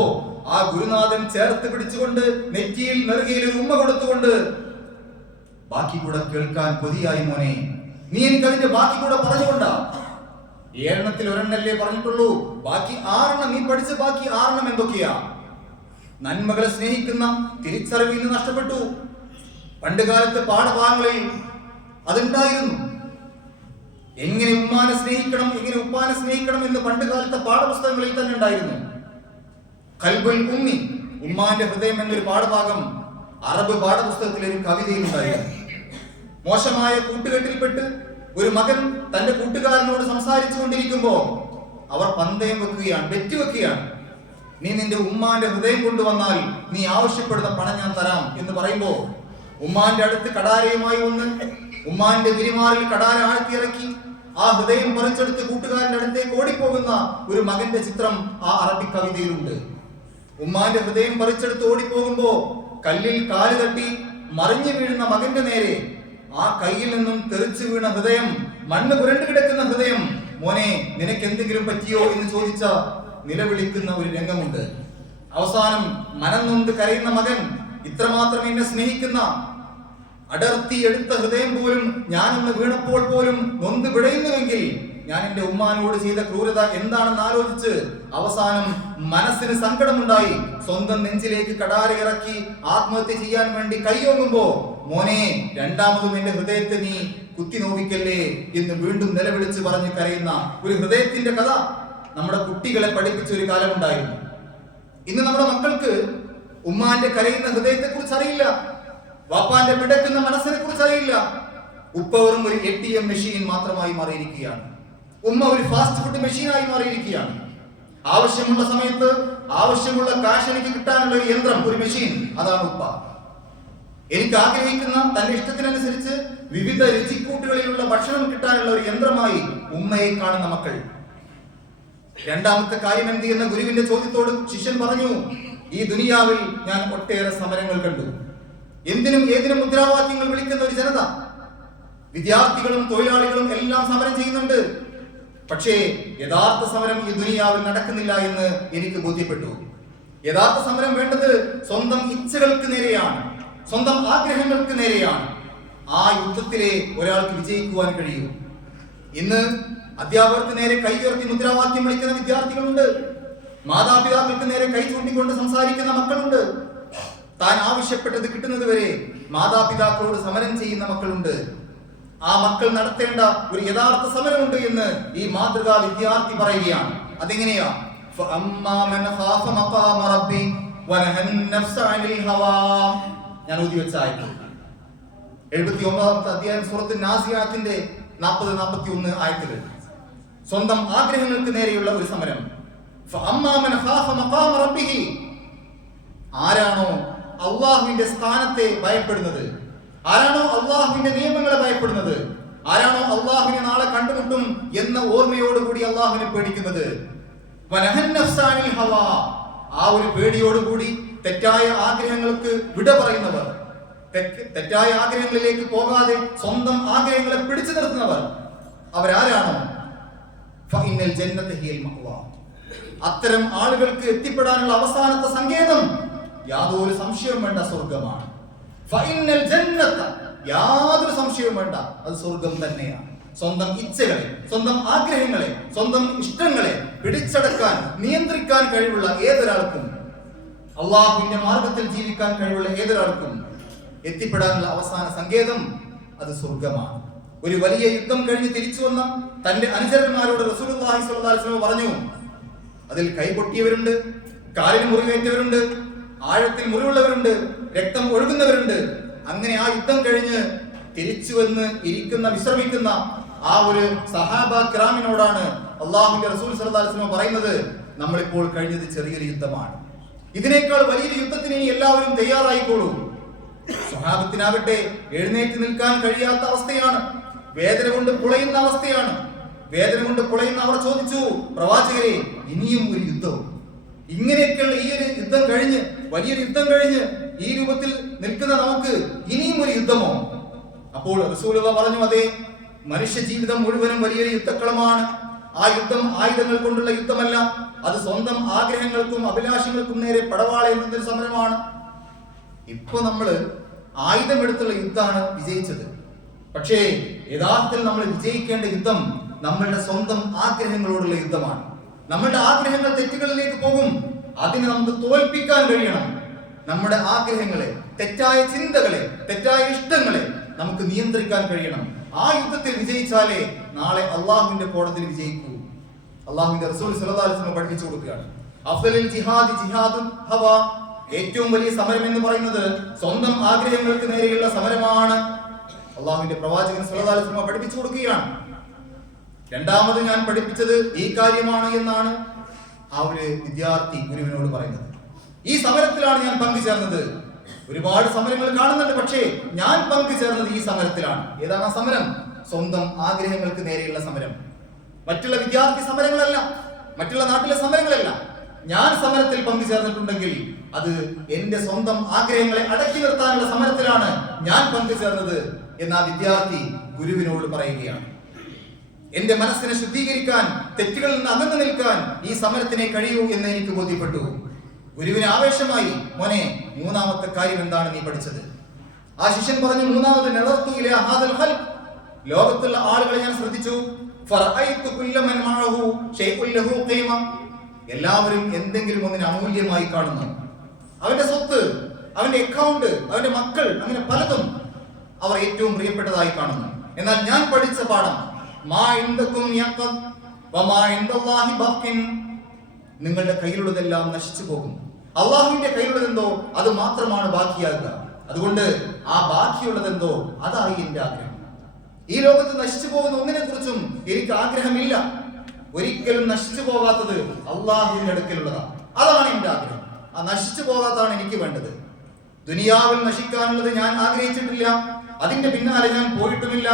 ആ ഗുരുനാഥൻ ചേർത്ത് പിടിച്ചുകൊണ്ട് നെറ്റിയിൽ നെറുകയിൽ ഒരു ഉമ്മ കൊടുത്തുകൊണ്ട്, ബാക്കി കൂടെ കേൾക്കാൻ കൊതിയായി മോനെ, നീ എനിക്ക് അതിന്റെ ബാക്കി കൂടെ പറഞ്ഞുകൊണ്ടാ. 7 ഒരെണ്ണല്ലേ പറഞ്ഞിട്ടുള്ളൂ, ബാക്കി 6 നീ പഠിച്ച ബാക്കി 6 എന്തൊക്കെയാ? നന്മകളെ സ്നേഹിക്കുന്ന തിരിച്ചറിവ് ഇന്ന് നഷ്ടപ്പെട്ടു. പണ്ട് കാലത്തെ പാഠഭാഗങ്ങളിൽ അതുണ്ടായിരുന്നു. എങ്ങനെ ഉമ്മാനെ സ്നേഹിക്കണം, എങ്ങനെ ഉപ്പാനെ സ്നേഹിക്കണം എന്ന് പണ്ട് കാലത്തെ പാഠപുസ്തകങ്ങളിൽ തന്നെ ഉണ്ടായിരുന്നു. ഖൽബുൽ ഉമ്മി, ഉമ്മാന്റെ ഹൃദയം എന്നൊരു പാഠഭാഗം അറബ് പാഠപുസ്തകത്തിൽ ഒരു കവിതയിൽ ഉണ്ടായിരുന്നു. മോശമായ കൂട്ടുകെട്ടിൽപ്പെട്ട് ഒരു മകൻ തന്റെ കൂട്ടുകാരനോട് സംസാരിച്ചു കൊണ്ടിരിക്കുമ്പോ അവർ പന്തയം വെക്കുകയാണ്, ബെറ്റ് വെക്കുകയാണ്. നീ നിന്റെ ഉമ്മാന്റെ ഹൃദയം കൊണ്ടുവന്നാൽ നീ ആവശ്യപ്പെടുന്ന പണം ഞാൻ തരാം എന്ന് പറയുമ്പോ ഉമ്മാന്റെ അടുത്ത് കടാരയുമായി വന്ന് ഉമ്മാന്റെ ഗിരിമാറിൽ കടാര ആഴ്ത്തിയിറക്കി ആ ഹൃദയം പറിച്ചെടുത്ത് കൂട്ടുകാരന്റെ അടുത്തേക്ക് ഓടിപ്പോകുന്ന ഒരു മകന്റെ ചിത്രം ആ അറബി കവിതയിലുണ്ട്. ഉമ്മാന്റെ ഹൃദയം പറിച്ചെടുത്ത് ഓടിപ്പോകുമ്പോ കല്ലിൽ കാല് തട്ടി മറിഞ്ഞു വീഴുന്ന മകന്റെ നേരെ ആ കയ്യിൽ നിന്നും തെറിച്ചു വീണ ഹൃദയം, മണ്ണ് പുരണ്ടു കിടക്കുന്ന ഹൃദയം, മോനെ നിനക്ക് എന്തെങ്കിലും പറ്റിയോ എന്ന് ചോദിച്ച നിലവിളിക്കുന്ന ഒരു രംഗമുണ്ട്. അവസാനം മനം നൊന്ത് കരയുന്ന മകൻ, ഇത്രമാത്രം എന്നെ സ്നേഹിക്കുന്ന അടർത്തി എടുത്ത ഹൃദയം പോലും ഞാനൊന്ന് വീണപ്പോൾ പോലും നൊന്ത് പിടയുന്നുവെങ്കിൽ ഞാൻ എന്റെ ഉമ്മാനോട് ചെയ്ത ക്രൂരത എന്താണെന്ന് ആലോചിച്ച് അവസാനം മനസ്സിന് സങ്കടമുണ്ടായി സ്വന്തം നെഞ്ചിലേക്ക് കടാര ഇറക്കി ആത്മഹത്യ ചെയ്യാൻ വേണ്ടി കൈയോങ്ങുമ്പോ, മോനെ രണ്ടാമതും എന്റെ ഹൃദയത്തെ നീ കുത്തി നോവിക്കല്ലേ എന്ന് വീണ്ടും നിലവിളിച്ച് പറഞ്ഞ് കരയുന്ന ഒരു ഹൃദയത്തിന്റെ കഥ നമ്മുടെ കുട്ടികളെ പഠിപ്പിച്ച ഒരു കാലമുണ്ടായിരുന്നു. ഇന്ന് നമ്മുടെ മക്കൾക്ക് ഉമ്മാന്റെ കരയുന്ന ഹൃദയത്തെ കുറിച്ച് അറിയില്ല, വാപ്പാന്റെ പിടക്കുന്ന മനസ്സിനെ കുറിച്ച് അറിയില്ല. ഉപ്പ വെറും ഒരു ATM മെഷീൻ മാത്രമായി മാറിയിരിക്കുകയാണ്. ഉമ്മ ഒരു ഫാസ്റ്റ് ഫുഡ് മെഷീനായി മാറിയിരിക്കുകയാണ്. ആവശ്യമുള്ള സമയത്ത് ആവശ്യമുള്ള കാശ് എനിക്ക് കിട്ടാനുള്ള ഒരു യന്ത്രം, ഒരു മെഷീൻ, അതാണ് ഉപ്പ. എനിക്ക് ആഗ്രഹിക്കുന്ന തന്റെ ഇഷ്ടത്തിനനുസരിച്ച് വിവിധ രുചിക്കൂട്ടുകളിലുള്ള ഭക്ഷണം കിട്ടാനുള്ള ഒരു യന്ത്രമായി ഉമ്മയെ കാണുന്ന മക്കൾ. രണ്ടാമത്തെ കാര്യം എന്ത് എന്ന ഗുരുവിന്റെ ചോദ്യത്തോട് ശിഷ്യൻ പറഞ്ഞു, ഈ ദുനിയാവിൽ ഞാൻ ഒട്ടേറെ സമരങ്ങൾ കണ്ടു. എന്തിനും ഏതിനും മുദ്രാവാക്യങ്ങൾ വിളിക്കുന്ന ഒരു ജനത, വിദ്യാർത്ഥികളും തൊഴിലാളികളും എല്ലാം സമരം ചെയ്യുന്നുണ്ട്. പക്ഷേ യഥാർത്ഥ സമരം ഈ ദുനിയാവിൽ നടക്കുന്നില്ല എന്ന് എനിക്ക് ബോധ്യപ്പെട്ടു. യഥാർത്ഥ സമരം വേണ്ടത് സ്വന്തം ഇച്ഛകൾക്ക് നേരെയാണ്, സ്വന്തം ആഗ്രഹങ്ങൾക്ക് നേരെയാണ്. ആ യുദ്ധത്തിലെ ഒരാൾക്ക് വിജയിക്കുവാൻ കഴിയും. ഇന്ന് അധ്യാപകർക്ക് നേരെ കൈ ഉയർത്തി മുദ്രാവാക്യം വിളിക്കുന്ന വിദ്യാർത്ഥികളുണ്ട്. മാതാപിതാക്കൾക്ക് നേരെ കൈ ചൂണ്ടിക്കൊണ്ട് സംസാരിക്കുന്ന മക്കളുണ്ട്. താൻ ആവശ്യപ്പെട്ടത് കിട്ടുന്നത് വരെ മാതാപിതാക്കളോട് സമരം ചെയ്യുന്ന മക്കളുണ്ട്. ആ മക്കൾ നടത്തേണ്ട ഒരു യഥാർത്ഥ സമരമുണ്ട് എന്ന് ഈ മാതൃകാ വിദ്യാർത്ഥി പറയുകയാണ്. അതെങ്ങനെയാ? ഞാൻ ഊതി വെച്ച ആയത്ത് 79-ാമത്തെ അധ്യായം സൂറത്ത് നാസിയാത്തിന്റെ 40-41 ആയത്തുകൾ. സ്വന്തം ആഗ്രഹങ്ങൾക്ക് നേരെയുള്ള ഒരു സമരം. ആരാണോ അള്ളാഹുവിന്റെ സ്ഥാനത്തെ ഭയപ്പെടുന്നത്, ആരാണോ അള്ളാഹുവിന്റെ നിയമങ്ങളെ ഭയപ്പെടുന്നത്, ആരാണോ അള്ളാഹുവിനെ നാളെ കണ്ടുമുട്ടും എന്ന ഓർമ്മയോടുകൂടി അള്ളാഹുവിനെ പേടിക്കുന്നത്, ആ ഒരു പേടിയോടുകൂടി തെറ്റായ ആഗ്രഹങ്ങൾക്ക് വിട പറയുന്നവർ, തെറ്റായ ആഗ്രഹങ്ങളിലേക്ക് പോകാതെ സ്വന്തം ആഗ്രഹങ്ങളെ പിടിച്ചു നിർത്തുന്നവർ, അവരാരാണോ അത്തരം ആളുകൾക്ക് എത്തിപ്പെടാനുള്ള അവസാനത്തെ സങ്കേതം യാതൊരു സംശയവും വേണ്ട സ്വർഗമാണ്. യാതൊരു സംശയവും വേണ്ട, അത് സ്വർഗം തന്നെയാണ്. സ്വന്തം ഇച്ഛകളെ, സ്വന്തം ആഗ്രഹങ്ങളെ, സ്വന്തം ഇഷ്ടങ്ങളെ പിടിച്ചടക്കാൻ, നിയന്ത്രിക്കാൻ കഴിവുള്ള ഏതൊരാൾക്കും, അള്ളാഹുവിന്റെ മാർഗത്തിൽ ജീവിക്കാൻ കഴിവുള്ള ഏതൊരാൾക്കും എത്തിപ്പെടാനുള്ള അവസാന സങ്കേതം അത് സ്വർഗമാണ്. ഒരു വലിയ യുദ്ധം കഴിഞ്ഞ് തിരിച്ചു വന്ന തന്റെ അനുചരന്മാരോട് റസൂലുള്ളാഹി സ്വല്ലല്ലാഹു അലൈഹി വസല്ലം പറഞ്ഞു, അതിൽ കൈപൊട്ടിയവരുണ്ട്, കാലിന് മുറിവേറ്റവരുണ്ട്, ആഴത്തിൽ മുറിവുള്ളവരുണ്ട്, രക്തം ഒഴുകുന്നവരുണ്ട്. അങ്ങനെ ആ യുദ്ധം കഴിഞ്ഞ് തിരിച്ചു വന്ന് ഇരിക്കുന്ന, വിശ്രമിക്കുന്ന ആ ഒരു സഹാബ കിറാമിനോടാണ് അല്ലാഹുവിന്റെ റസൂൽ സ്വല്ലല്ലാഹു അലൈഹി വസല്ലം പറയുന്നത്, നമ്മളിപ്പോൾ കഴിഞ്ഞത് ചെറിയൊരു യുദ്ധമാണ്, ഇതിനേക്കാൾ വലിയൊരു യുദ്ധത്തിന് ഇനി എല്ലാവരും തയ്യാറായിക്കോളൂ. സ്വഹാബത്തിനാകട്ടെ എഴുന്നേറ്റ് നിൽക്കാൻ കഴിയാത്ത അവസ്ഥയാണ്, വേദന കൊണ്ട് പുളയുന്ന അവസ്ഥയാണ്. വേദന കൊണ്ട് പുളയുന്ന അവർ ചോദിച്ചു, പ്രവാചകരെ ഇനിയും ഒരു യുദ്ധം? ഇങ്ങനെയൊക്കെയുള്ള ഈ ഒരു യുദ്ധം കഴിഞ്ഞ്, വലിയൊരു യുദ്ധം കഴിഞ്ഞ് ഈ രൂപത്തിൽ നിൽക്കുന്ന നമുക്ക് ഇനിയും ഒരു യുദ്ധമോ? അപ്പോൾ റസൂലുള്ളാഹി പറഞ്ഞു, അതെ, മനുഷ്യ ജീവിതം മുഴുവനും വലിയൊരു യുദ്ധക്കളമാണ്. ആ യുദ്ധം ആയുധങ്ങൾ കൊണ്ടുള്ള യുദ്ധമല്ല, അത് സ്വന്തം ആഗ്രഹങ്ങൾക്കും അഭിലാഷങ്ങൾക്കും നേരെ പടവാളേന്തുന്ന സമരമാണ്. ഇപ്പൊ നമ്മള് ആയുധമെടുത്തുള്ള യുദ്ധമാണ് വിജയിച്ചത്. പക്ഷേ യഥാർത്ഥത്തിൽ നമ്മൾ വിജയിക്കേണ്ട യുദ്ധം നമ്മളുടെ സ്വന്തം ആഗ്രഹങ്ങളോടുള്ള യുദ്ധമാണ്. നമ്മളുടെ ആഗ്രഹങ്ങൾ തെറ്റുകളിലേക്ക് പോകും. അതിനെ നമുക്ക് തോൽപ്പിക്കാൻ കഴിയണം. നമ്മുടെ ആഗ്രഹങ്ങളെ, തെറ്റായ ചിന്തകളെ, തെറ്റായ ഇഷ്ടങ്ങളെ നമുക്ക് നിയന്ത്രിക്കാൻ കഴിയണം. ആ യുദ്ധത്തിൽ വിജയിച്ചാലേ നാളെ അള്ളാഹുവിന്റെ കോടതിയിൽ വിജയിക്കൂ. അള്ളാഹുവിന്റെ റസൂൽ സ്വല്ലല്ലാഹു അലൈഹി വസല്ലം പഠിപ്പിച്ചു കൊടുക്കുകയാണ്, അഫ്ദലുൽ ജിഹാദി ജിഹാദുൽ ഹവാ, ഏറ്റവും വലിയ സമരം എന്ന് പറയുന്നത് സ്വന്തം ആഗ്രഹങ്ങൾക്ക് നേരെയുള്ള സമരമാണ്. അള്ളാഹുവിന്റെ പ്രവാചകൻ സ്വല്ലല്ലാഹു അലൈഹി വസല്ലം പഠിപ്പിച്ചു കൊടുക്കുകയാണ്. രണ്ടാമത് ഞാൻ പഠിപ്പിച്ചത് ഈ കാര്യമാണ് എന്നാണ് ആ ഒരു വിദ്യാർത്ഥി ഗുരുവിനോട് പറയുന്നത്. ഈ സമരത്തിലാണ് ഞാൻ പങ്കുചേർന്നത്. ഒരുപാട് സമരങ്ങൾ കാണുന്നുണ്ട്, പക്ഷേ ഞാൻ പങ്കുചേർന്നത് ഈ സമരത്തിലാണ്. ഏതാണ് ആ സമരം? സ്വന്തം ആഗ്രഹങ്ങൾക്ക് നേരെയുള്ള സമരം. മറ്റുള്ള വിദ്യാർത്ഥി സമരങ്ങളല്ല, മറ്റുള്ള നാട്ടിലെ സമരങ്ങളല്ല. ഞാൻ സമരത്തിൽ പങ്കുചേർന്നിട്ടുണ്ടെങ്കിൽ അത് എന്റെ സ്വന്തം ആഗ്രഹങ്ങളെ അടക്കി നിർത്താനുള്ള സമരത്തിലാണ് ഞാൻ പങ്കുചേർന്നത് എന്ന് ആ വിദ്യാർത്ഥി ഗുരുവിനോട് പറയുകയാണ്. എന്റെ മനസ്സിനെ ശുദ്ധീകരിക്കാൻ, തെറ്റുകളിൽ നിന്ന് അകന്നു നിൽക്കാൻ ഈ സമരത്തിനെ കഴിയൂ എന്ന് എനിക്ക് ബോധ്യപ്പെട്ടു. ഗുരുവിന് ആവേശമായി, മോനെ, മൂന്നാമത്തെ കാര്യം എന്താണ് നീ പഠിച്ചത്? ആ ശിഷ്യൻ പറഞ്ഞു, മൂന്നാമത് നളർത്തു ഇലാ ഹാദൽ ഖൽഖ്, ലോകത്തുള്ള ആളുകളെ ഞാൻ ശ്രദ്ധിച്ചു. ഫറഅയ്തു കുല്ല മൻ മഅഹു ശൈഉൻ ലഹു ഖീമ, എല്ലാവരും എന്തെങ്കിലും ഒന്നിനെ അമൂല്യമായി കാണുന്നു. അവന്റെ സ്വത്ത്, അവന്റെ അക്കൗണ്ട്, അവന്റെ മക്കൾ, അങ്ങനെ പലതും അവർ ഏറ്റവും പ്രിയപ്പെട്ടതായി കാണുന്നു. എന്നാൽ ഞാൻ പഠിച്ച പാഠം, മാ ഇൻദകും യഖദ് വമാ ഇൻദല്ലാഹി ബഖിൻ, നിങ്ങളുടെ കയ്യിലുള്ളതെല്ലാം നശിച്ചു പോകും. അള്ളാഹുവിന്റെ കയ്യിലുള്ളതെന്തോ അത് മാത്രമാണ് ബാക്കിയാകുക. അതുകൊണ്ട് ആ ബാക്കിയുള്ളതെന്തോ അതായി എന്റെ ആഗ്രഹം. ഈ ലോകത്ത് നശിച്ചു പോകുന്ന ഒന്നിനെ കുറിച്ചും എനിക്ക് ആഗ്രഹമില്ല. ഒരിക്കലും നശിച്ചു പോകാത്തത് അള്ളാഹുവിന്റെ അടുക്കലുള്ളതാണ്. അതാണ് എന്റെ ആഗ്രഹം. ആ നശിച്ചു പോകാത്തതാണ് എനിക്ക് വേണ്ടത്. ദുനിയാവിൽ നശിക്കാനുള്ളത് ഞാൻ ആഗ്രഹിച്ചിട്ടില്ല, അതിന്റെ പിന്നാലെ ഞാൻ പോയിട്ടുമില്ല.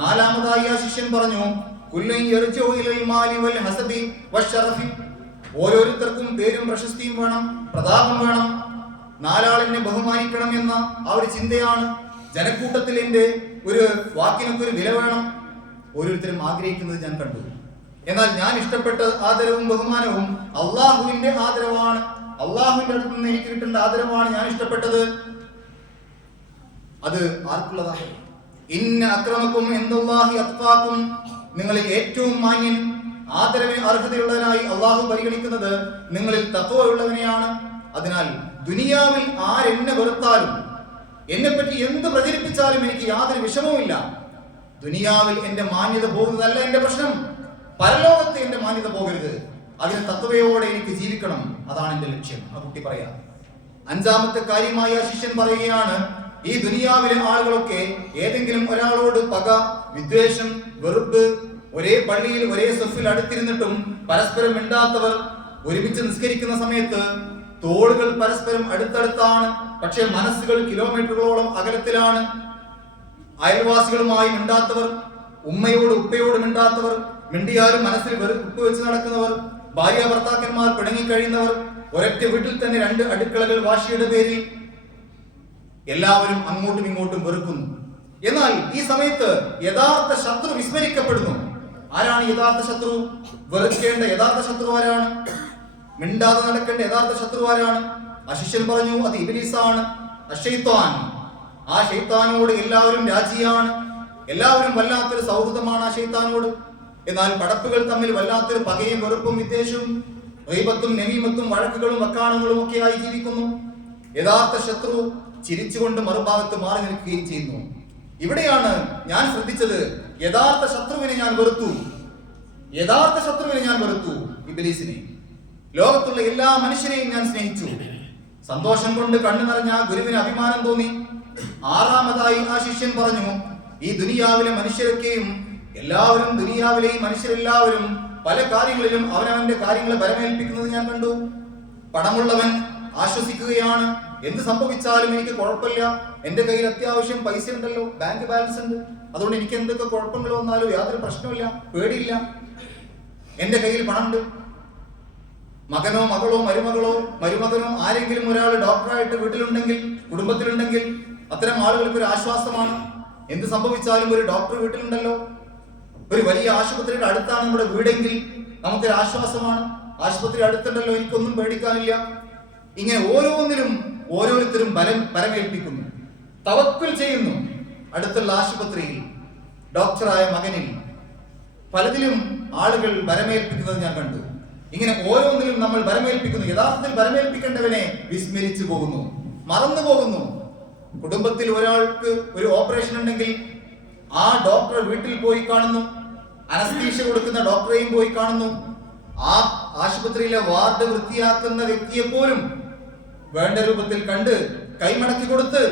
നാലാമതായി ആ ശിഷ്യൻ പറഞ്ഞു, കുല്ലൻ യർജു ഇലൽ മാലി വൽ ഹസബി വശറഫി, ഓരോരുത്തർക്കും പേരും പ്രശസ്തിയും വേണം, പ്രതാപം വേണം, നാലാളിനെ ബഹുമാനിക്കണം എന്ന ആ ഒരു ചിന്തയാണ്. ജനക്കൂട്ടത്തിൽ എന്റെ ഒരു വാക്കിനൊക്കെ ഒരു വില വേണം. ഓരോരുത്തരും ആഗ്രഹിക്കുന്നത് ഞാൻ കണ്ടു. എന്നാൽ ഞാൻ ഇഷ്ടപ്പെട്ട ആദരവും ബഹുമാനവും അള്ളാഹുവിന്റെ ആദരവാണ്. അള്ളാഹുവിന്റെ അടുത്ത് നിന്ന് എനിക്ക് കിട്ടേണ്ട ആദരവാണ് ഞാൻ ഇഷ്ടപ്പെട്ടത്. അത് ആർക്കുള്ളതാണ്? ഇന്ന അക്രമക്കും ഇൻദല്ലാഹി അത്ഖാക്കും, നിങ്ങളിൽ ഏറ്റവും മാന്യൻ, ആദരവിന് അർഹതയുള്ളവനായി അള്ളാഹു പരിഗണിക്കുന്നത് നിങ്ങളിൽ തഖ്വയുള്ളവനെയാണ്. അതിനാൽ ദുനിയാവിൽ ആരെന്നെ വെറുത്താലും, എന്നെപ്പറ്റി എന്ത് പ്രചരിപ്പിച്ചാലും എനിക്ക് യാതൊരു വിഷമവുമില്ല. ദുനിയാവിൽ എന്റെ മാന്യത പോകുന്നതല്ല എന്റെ പ്രശ്നം, പരലോകത്ത് എന്റെ മാന്യത പോകരുത്. അതിന് തഖ്വയോടെ എനിക്ക് ജീവിക്കണം, അതാണ് എന്റെ ലക്ഷ്യം. ആ കുട്ടി പറയാം. അഞ്ചാമത്തെ കാര്യമായി ആ ശിഷ്യൻ പറയുകയാണ്, ഈ ദുനിയാവിലെ ആളുകളൊക്കെ ഏതെങ്കിലും ഒരാളോട് പക, വിദ്വേഷം, വെറുപ്പ്, ഒരേ പള്ളിയിൽ ഒരേ സഫിൽ അടുത്തിരുന്നിട്ടും പരസ്പരം മിണ്ടാത്തവർ, ഒരുമിച്ച് നിസ്കരിക്കുന്ന സമയത്ത് തോളുകൾ പരസ്പരം അടുത്തടുത്താണ്, പക്ഷെ മനസ്സുകൾ കിലോമീറ്ററുകളോളം അകലത്തിലാണ്. അയൽവാസികളുമായി മിണ്ടാത്തവർ, ഉമ്മയോട് ഉപ്പയോട് മിണ്ടാത്തവർ, മിണ്ടിയാലും മനസ്സിൽ വെറുപ്പ് വെച്ച് നടക്കുന്നവർ, ഭാര്യ ഭർത്താക്കന്മാർ പിണങ്ങിക്കഴിയുന്നവർ, ഒരൊറ്റ വീട്ടിൽ തന്നെ 2 അടുക്കളകൾ വാശിയുടെ പേരിൽ, എല്ലാവരും അങ്ങോട്ടും ഇങ്ങോട്ടും വെറുക്കുന്നു. എന്നാൽ ഈ സമയത്ത് യഥാർത്ഥ ശത്രു വിസ്മരിക്കപ്പെടുന്നു. ആരാണ് യഥാർത്ഥ ശത്രു? വെറുക്കേണ്ട യഥാർത്ഥ ശത്രു ആരാണ്? മിണ്ടാതെ നടക്കേണ്ട യഥാർത്ഥ ശത്രു ആരാണ്? ആ ശിഷ്യൻ പറഞ്ഞു, അത് ഇബ്ലീസാണ്, അശൈത്താൻ. ആ ശൈത്താനോട് എല്ലാവരും രാജിയാണ്, എല്ലാവരും വല്ലാത്തൊരു സൗഹൃദമാണ് ആ ശൈത്താനോട്. എന്നാൽ പടപ്പുകൾ തമ്മിൽ വല്ലാത്തൊരു പകയും വെറുപ്പും വിദ്വേഷവും, ഗൈബത്തും നമീമത്തും വഴക്കുകളും വക്കാണങ്ങളും ഒക്കെയായി ജീവിക്കുന്നു. യഥാർത്ഥ ശത്രു ചിരിച്ചുകൊണ്ട് മറുഭാഗത്ത് മാറി നിൽക്കുകയും ചെയ്യുന്നു. ഇവിടെയാണ് ഞാൻ ശ്രദ്ധിച്ചത്, യഥാർത്ഥ ശത്രുവിനെ ഞാൻ വെറുത്തു. യഥാർത്ഥ ശത്രുവിനെ ഞാൻ വെറുത്തു, ഇബ്ലീസിനെ. ലോകത്തുള്ള എല്ലാ മനുഷ്യരെയും ഞാൻ സ്നേഹിച്ചു. സന്തോഷം കൊണ്ട് കണ്ണു നിറഞ്ഞ ആ ഗുരുവിന് അഭിമാനം തോന്നി. ആറാമതായി ആ ശിഷ്യൻ പറഞ്ഞു, ഈ ദുനിയാവിലെ മനുഷ്യരൊക്കെയും, എല്ലാവരും ദുനിയാവിലെയും മനുഷ്യരെല്ലാവരും പല കാര്യങ്ങളിലും അവനവന്റെ കാര്യങ്ങളെ ബലമേൽപ്പിക്കുന്നത് ഞാൻ കണ്ടു. പണമുള്ളവൻ ആശ്വസിക്കുകയാണ്, എന്ത് സംഭവിച്ചാലും എനിക്ക് കുഴപ്പമില്ല, എന്റെ കയ്യിൽ അത്യാവശ്യം പൈസ ഉണ്ടല്ലോ, ബാങ്ക് ബാലൻസ് ഉണ്ട്, അതുകൊണ്ട് എനിക്ക് എന്തൊക്കെ കുഴപ്പങ്ങൾ വന്നാലും യാതൊരു പ്രശ്നമില്ല, പേടിയില്ല, എന്റെ കയ്യിൽ പണമുണ്ട്. മകനോ മകളോ മരുമകനോ ആരെങ്കിലും ഒരാൾ ഡോക്ടറായിട്ട് വീട്ടിലുണ്ടെങ്കിൽ, കുടുംബത്തിലുണ്ടെങ്കിൽ, അത്തരം ആളുകൾക്ക് ഒരു ആശ്വാസമാണ്. എന്ത് സംഭവിച്ചാലും ഒരു ഡോക്ടർ വീട്ടിലുണ്ടല്ലോ. ഒരു വലിയ ആശുപത്രിയുടെ അടുത്താണ് നമ്മുടെ വീടെങ്കിൽ നമുക്കൊരു ആശ്വാസമാണ്. ആശുപത്രി അടുത്തുണ്ടല്ലോ, എനിക്കൊന്നും പേടിക്കാനില്ല. ഇങ്ങനെ ഓരോന്നിലും ഓരോരുത്തരും പരമേൽപ്പിക്കുന്നു, തവക്കുൽ ചെയ്യുന്നു. അടുത്തുള്ള ആശുപത്രിയിൽ ഡോക്ടറായ മകനിൽ പലതിലും ആളുകൾ ബലമേൽപ്പിക്കുന്നത് ഞാൻ കണ്ടു. ഇങ്ങനെ ഓരോന്നിലും നമ്മൾ ബലമേൽപ്പിക്കുന്നു. യഥാർത്ഥത്തിൽ ബലമേൽപ്പിക്കേണ്ടവനെ വിസ്മരിച്ചു പോകുന്നു, മറന്നു പോകുന്നു. കുടുംബത്തിൽ ഒരാൾക്ക് ഒരു ഓപ്പറേഷൻ ഉണ്ടെങ്കിൽ ആ ഡോക്ടറെ വീട്ടിൽ പോയി കാണുന്നു, അനസ്തീഷ്യ കൊടുക്കുന്ന ഡോക്ടറെയും പോയി കാണുന്നു. ആ ആശുപത്രിയിലെ വാർഡ് വൃത്തിയാക്കുന്ന വ്യക്തിയെ പോലും വേണ്ട രൂപത്തിൽ കണ്ട് കൈമടക്കി കൊടുത്ത്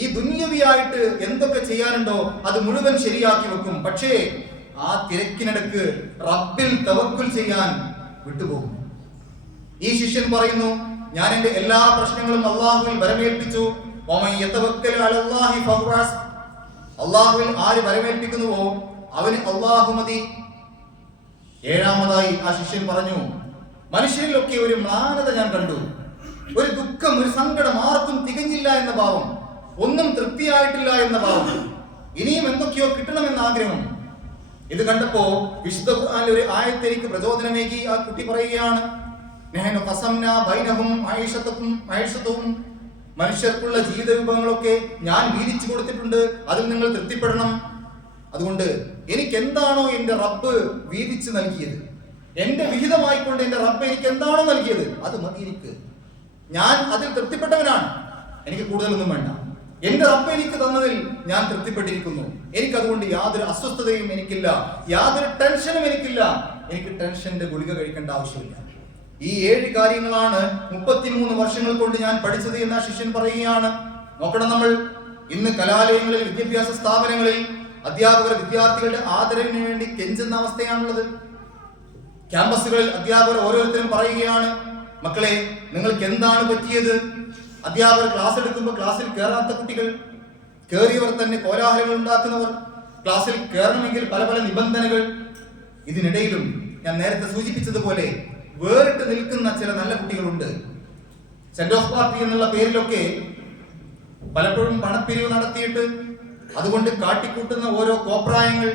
ഈ ദുന്യവിയായിട്ട് എന്തൊക്കെ ചെയ്യാനുണ്ടോ അത് മുഴുവൻ ശരിയാക്കി വെക്കും. പക്ഷേ ആ തിരക്കിനിടക്ക് റബ്ബിൽ തവക്കുൽ ചെയ്യാൻ വിട്ടുപോകും. ഈ ശിഷ്യൻ പറയുന്നു, ഞാൻ എന്റെ എല്ലാ പ്രശ്നങ്ങളും അള്ളാഹുവിൽ വരമേൽപ്പിച്ചു. അള്ളാഹുവിൽ ആര് വരമേൽപ്പിക്കുന്നുവോ അവന് അള്ളാഹു മതി. ഏഴാമതായി ആ ശിഷ്യൻ പറഞ്ഞു, മനുഷ്യരിലൊക്കെ ഒരു മ്ലാനത ഞാൻ കണ്ടു, ഒരു ദുഃഖം, ഒരു സങ്കടം, ആർക്കും തികഞ്ഞില്ല എന്ന ഭാവം, ഒന്നും തൃപ്തിയായിട്ടില്ല എന്ന ഭാവം, ഇനിയും എന്തൊക്കെയോ കിട്ടണമെന്ന ആഗ്രഹം. ഇത് കണ്ടപ്പോ വിശുദ്ധ ഖുർആനിലെ ഒരു ആയത്ത് എനിക്ക് പ്രചോദനമേകി. ആ കുട്ടി പറയുകയാണ്, മനുഷ്യർക്കുള്ള ജീവിത വിഭവങ്ങളൊക്കെ ഞാൻ വീതിച്ചു കൊടുത്തിട്ടുണ്ട്, അതിൽ നിങ്ങൾ തൃപ്തിപ്പെടണം. അതുകൊണ്ട് എനിക്ക് എന്താണോ എന്റെ റബ്ബ് വീതിച്ച് നൽകിയത്, എന്റെ വിഹിതമായിക്കൊണ്ട് എന്റെ റബ്ബ് എനിക്ക് എന്താണോ നൽകിയത് അത് മതി എനിക്ക്. ഞാൻ അതിൽ തൃപ്തിപ്പെട്ടവനാണ്, എനിക്ക് കൂടുതലൊന്നും വേണ്ട. എന്റെ റബ്ബ് എനിക്ക് തന്നതിൽ ഞാൻ തൃപ്തിപ്പെട്ടിരിക്കുന്നു. എനിക്കതുകൊണ്ട് യാതൊരു അസ്വസ്ഥതയും എനിക്കില്ല, യാതൊരു ടെൻഷനും എനിക്കില്ല. എനിക്ക് ടെൻഷന്റെ ഗുളിക കഴിക്കേണ്ട ആവശ്യമില്ല. ഈ 7 കാര്യങ്ങളാണ് 33 വർഷങ്ങൾ കൊണ്ട് ഞാൻ പഠിച്ചത് എന്ന ശിഷ്യൻ പറയുകയാണ്. നോക്കണം, നമ്മൾ ഇന്ന് കലാലയങ്ങളിൽ, വിദ്യാഭ്യാസ സ്ഥാപനങ്ങളിൽ അധ്യാപകർ വിദ്യാർത്ഥികളുടെ ആദരവിന് വേണ്ടി കെഞ്ചുന്ന അവസ്ഥയാണുള്ളത്. ക്യാമ്പസുകളിൽ അധ്യാപകർ ഓരോരുത്തരും പറയുകയാണ്, മക്കളെ നിങ്ങൾക്ക് എന്താണ് പറ്റിയത്? അധ്യാപകർ ക്ലാസ് എടുക്കുമ്പോൾ ക്ലാസ്സിൽ കയറാത്ത കുട്ടികൾ, കയറിയവർ തന്നെ കോലാഹലങ്ങൾ ഉണ്ടാക്കുന്നവർ, ക്ലാസ്സിൽ കയറണമെങ്കിൽ പല പല നിബന്ധനകൾ. ഇതിനിടയിലും ഞാൻ നേരത്തെ സൂചിപ്പിച്ചതുപോലെ വേറിട്ട് നിൽക്കുന്ന ചില നല്ല കുട്ടികളുണ്ട്. സെന്റ് ഓഫ് പാർട്ടി എന്നുള്ള പേരിലൊക്കെ പലപ്പോഴും പണപ്പിരിവ് നടത്തിയിട്ട് അതുകൊണ്ട് കാട്ടിക്കൂട്ടുന്ന ഓരോ കോപ്രായങ്ങൾ,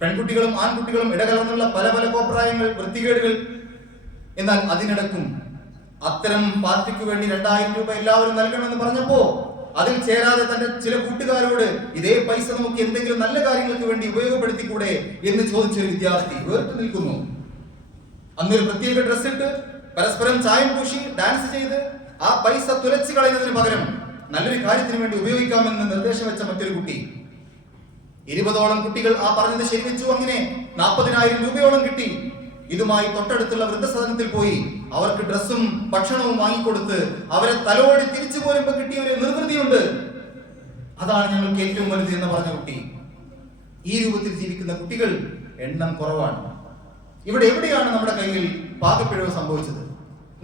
പെൺകുട്ടികളും ആൺകുട്ടികളും ഇടകലർന്നുള്ള പല പല കോപ്രായങ്ങൾ, വൃത്തികേടുകൾ. എന്നാൽ അതിനിടക്കും അത്തരം പാർട്ടിക്ക് വേണ്ടി 2000 രൂപ എല്ലാവരും നൽകണമെന്ന് പറഞ്ഞപ്പോ അതിൽ ചേരാതെ തന്റെ ചില കൂട്ടുകാരോട് ഇതേ പൈസ നമുക്ക് എന്തെങ്കിലും നല്ല കാര്യങ്ങൾക്ക് വേണ്ടി ഉപയോഗപ്പെടുത്തിക്കൂടെ എന്ന് ചോദിച്ചൊരു വിദ്യാർത്ഥി വേറിട്ട് നിൽക്കുന്നു. അന്നൊരു പ്രത്യേക ഡ്രസ് ഇട്ട് പരസ്പരം ചായം പൂശി ഡാൻസ് ചെയ്ത് ആ പൈസ തുലച്ചു കളയുന്നതിന് പകരം നല്ലൊരു കാര്യത്തിന് വേണ്ടി ഉപയോഗിക്കാമെന്ന് നിർദ്ദേശം വെച്ച മറ്റൊരു കുട്ടി. 20ഓളം കുട്ടികൾ ആ പറഞ്ഞത് ശരിവെച്ചു. അങ്ങനെ 40,000 രൂപയോളം കിട്ടി. ഇതുമായി തൊട്ടടുത്തുള്ള വൃദ്ധസദനത്തിൽ പോയി അവർക്ക് ഡ്രസ്സും ഭക്ഷണവും വാങ്ങിക്കൊടുത്ത് അവരെ തലോടി തിരിച്ചു പോരുമ്പോ കിട്ടിയ ഒരു നിർവൃതിയുണ്ട്. അതാണ് ഞങ്ങൾക്ക് ഏറ്റവും വലുത് എന്ന് പറഞ്ഞ കുട്ടി. ഈ രൂപത്തിൽ ജീവിക്കുന്ന കുട്ടികൾ എണ്ണം കുറവാണ്. ഇവിടെ എവിടെയാണ് നമ്മുടെ കയ്യിൽ പാകപ്പിഴവ് സംഭവിച്ചത്?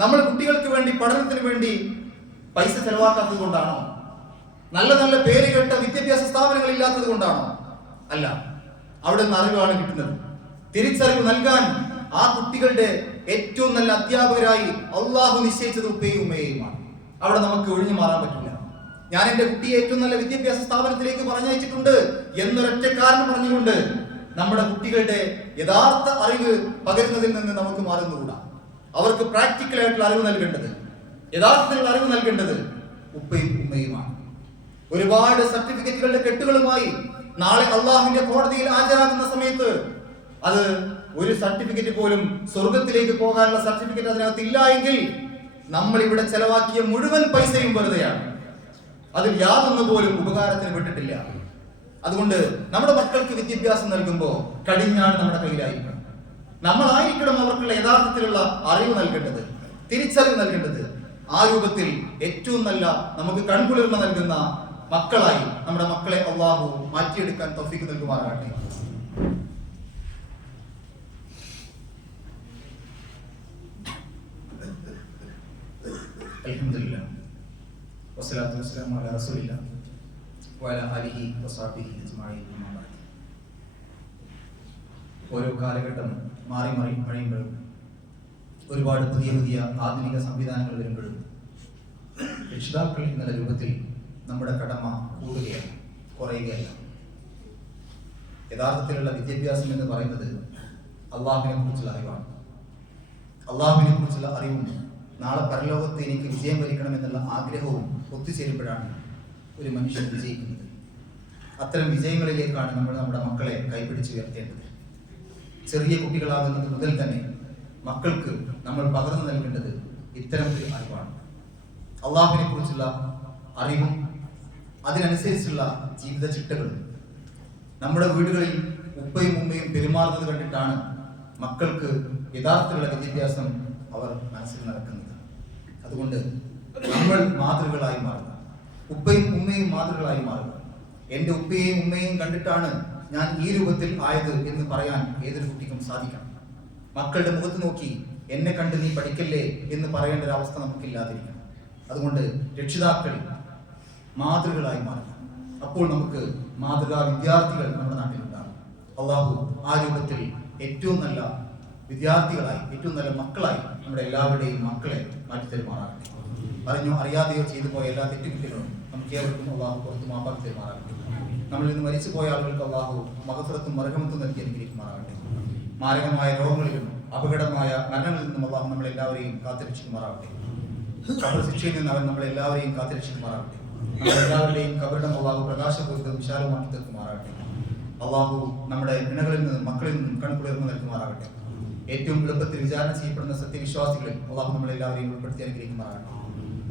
നമ്മൾ കുട്ടികൾക്ക് വേണ്ടി, പഠനത്തിന് വേണ്ടി പൈസ ചെലവാക്കാത്തത് കൊണ്ടാണോ? നല്ല നല്ല പേര് കേട്ട വിദ്യാഭ്യാസ സ്ഥാപനങ്ങൾ ഇല്ലാത്തത് കൊണ്ടാണോ? അല്ല, അവിടെ നിന്ന് അറിവാണ് കിട്ടുന്നത്. തിരിച്ചറിവ് നൽകാൻ ആ കുട്ടികളുടെ ഏറ്റവും നല്ല അധ്യാപകരായി അള്ളാഹു നിശ്ചയിച്ചത് ഉപ്പയും ഉമ്മയുമാണ്. അവിടെ നമുക്ക് ഒഴിഞ്ഞു മാറാൻ പറ്റില്ല. ഞാൻ എന്റെ കുട്ടിയെ ഏറ്റവും നല്ല വിദ്യാഭ്യാസ സ്ഥാപനത്തിലേക്ക് പറഞ്ഞയച്ചിട്ടുണ്ട് എന്നൊരൊറ്റ കാരണം പറഞ്ഞുകൊണ്ട് നമ്മുടെ കുട്ടികളുടെ യഥാർത്ഥ അറിവ് പകരുന്നതിൽ നിന്ന് നമുക്ക് മാറുന്നുകൂടാ. അവർക്ക് പ്രാക്ടിക്കൽ ആയിട്ടുള്ള അറിവ് നൽകേണ്ടത്, യഥാർത്ഥത്തിലുള്ള അറിവ് നൽകേണ്ടത് ഉപ്പയും ഉമ്മയുമാണ്. ഒരുപാട് സർട്ടിഫിക്കറ്റുകളുടെ കെട്ടുകളുമായി നാളെ അള്ളാഹുവിന്റെ കോടതിയിൽ ഹാജരാകുന്ന സമയത്ത് അത് ഒരു സർട്ടിഫിക്കറ്റ് പോലും സ്വർഗത്തിലേക്ക് പോകാനുള്ള സർട്ടിഫിക്കറ്റ് അതിനകത്ത് ഇല്ല എങ്കിൽ നമ്മൾ ഇവിടെ ചെലവാക്കിയ മുഴുവൻ പൈസയും വെറുതെയാണ്. അതിൽ യാതൊന്നു പോലും ഉപകാരത്തിന് വിട്ടിട്ടില്ല. അതുകൊണ്ട് നമ്മുടെ മക്കൾക്ക് വിദ്യാഭ്യാസം നൽകുമ്പോൾ കടിഞ്ഞാണ് നമ്മുടെ കയ്യിലായിരിക്കണം. നമ്മളായിരിക്കണം അവർക്കുള്ള യഥാർത്ഥത്തിലുള്ള അറിവ് നൽകേണ്ടത്, തിരിച്ചറിവ് നൽകേണ്ടത്. ആ രൂപത്തിൽ ഏറ്റവും നല്ല നമുക്ക് കൺകുളിർമ നൽകുന്ന മക്കളായി നമ്മുടെ മക്കളെ അള്ളാഹു മാറ്റിയെടുക്കാൻ തൗഫീഖ് നൽകുമാറാകട്ടെ. അൽഹംദുലില്ലാഹ് വസ്സലാത്തു വസ്സലാമു അലാ റസൂലില്ലാഹ് വഅലാ ആലിഹി വസഹ്ബിഹി അജ്മഈൻ. ഓരോ കാലഘട്ടം മാറി മറിയുമ്പോഴും ഒരുപാട് പുതിയ പുതിയ ആധുനിക സംവിധാനങ്ങൾ വരുമ്പോഴും രക്ഷിതാക്കൾ എന്നുള്ള രൂപത്തിൽ നമ്മുടെ കടമ കൂടുകയാണ്, കുറയുകയല്ല. യഥാർത്ഥത്തിലുള്ള വിദ്യാഭ്യാസം എന്ന് പറയുന്നത് അള്ളാഹുവിനെ കുറിച്ചുള്ള അറിവാണ്. അള്ളാഹുവിനെ കുറിച്ചുള്ള അറിവും നാളെ പരലോകത്ത് എനിക്ക് വിജയം വരിക്കണമെന്നുള്ള ആഗ്രഹവും ഒത്തുചേരുമ്പോഴാണ് ഒരു മനുഷ്യൻ വിജയിക്കുന്നത്. അത്തരം വിജയങ്ങളിലേക്കാണ് നമ്മൾ നമ്മുടെ മക്കളെ കൈപിടിച്ച് ഉയർത്തേണ്ടത്. ചെറിയ കുട്ടികളാകുന്നത് മുതൽ തന്നെ മക്കൾക്ക് നമ്മൾ പകർന്നു നൽകേണ്ടത് ഇത്തരം ഒരു അറിവാണ്. അള്ളാഹുവിനെ കുറിച്ചുള്ള അറിവും അതിനനുസരിച്ചുള്ള ജീവിത ചിട്ടകളും. നമ്മുടെ വീടുകളിൽ ഉപ്പയും ഉമ്മയും പെരുമാറുന്നത് കണ്ടിട്ടാണ് മക്കൾക്ക് യഥാർത്ഥത്തിലുള്ള വിദ്യാഭ്യാസം അവർ മനസ്സിൽ നടക്കുന്നത്. അതുകൊണ്ട് നമ്മൾ മാതൃകളായി മാറുക, ഉപ്പയും ഉമ്മയും മാതൃകളായി മാറുക. എൻ്റെ ഉപ്പയെയും ഉമ്മയും കണ്ടിട്ടാണ് ഞാൻ ഈ രൂപത്തിൽ ആയത് എന്ന് പറയാൻ ഏതൊരു കുട്ടിക്കും സാധിക്കണം. മക്കളുടെ മുഖത്ത് നോക്കി എന്നെ കണ്ട് നീ പഠിക്കല്ലേ എന്ന് പറയേണ്ട ഒരു അവസ്ഥ നമുക്കില്ലാതിരിക്കണം. അതുകൊണ്ട് രക്ഷിതാക്കൾ മാതൃകളായി മാറുക. അപ്പോൾ നമുക്ക് മാതൃകാ വിദ്യാർത്ഥികൾ നമ്മുടെ നാട്ടിലുണ്ടാകും. അള്ളാഹു ആ രൂപത്തിൽ ഏറ്റവും നല്ല വിദ്യാർത്ഥികളായി, ഏറ്റവും നല്ല മക്കളായി നമ്മുടെ എല്ലാവരുടെയും മക്കളെ മാറ്റിത്തരുമാറാകട്ടെ. പറഞ്ഞോ അറിയാതെയോ ചെയ്തു പോയ എല്ലാ തെറ്റുകുട്ടികളും നമുക്ക് ഏവർക്കും അള്ളാഹു പുറത്ത് മാപ്പാക്കി തരുമാറാകട്ടെ. നമ്മളിൽ നിന്ന് മരിച്ചു പോയ ആളുകൾക്ക് അള്ളാഹു മഹഫറത്തും മർഹമത്തും നൽകി അനുഗ്രഹിക്കുമാറാകട്ടെ. മാരകമായ രോഗങ്ങളിലും അപകടമായ മരണങ്ങളിൽ നിന്നും അള്ളാഹു നമ്മളെല്ലാവരെയും കാത്തുരക്ഷിക്കുമാറാകട്ടെ. ഖബർ ശിക്ഷയിൽ നിന്ന് അവൻ നമ്മളെല്ലാവരെയും കാത്തുരക്ഷിക്കുമാറാകട്ടെ. നമ്മളെല്ലാവരുടെയും ഖബറിടം അള്ളാഹു പ്രകാശപൂരിതവും വിശാലമാക്കി തീർക്കുമാറാകട്ടെ. അള്ളാഹു നമ്മുടെ ഇണകളിൽ നിന്നും മക്കളിൽ നിന്നും കൺകുളിർന്ന് നൽകുമാറാകട്ടെ. ഏറ്റവും എളുപ്പത്തിൽ വിചാരണ ചെയ്യപ്പെടുന്ന സത്യവിശ്വാസികളിൽ അള്ളാഹു നമ്മളെല്ലാവരെയും ഉൾപ്പെടുത്തി അനുഗ്രഹിക്കുമാറാകട്ടെ.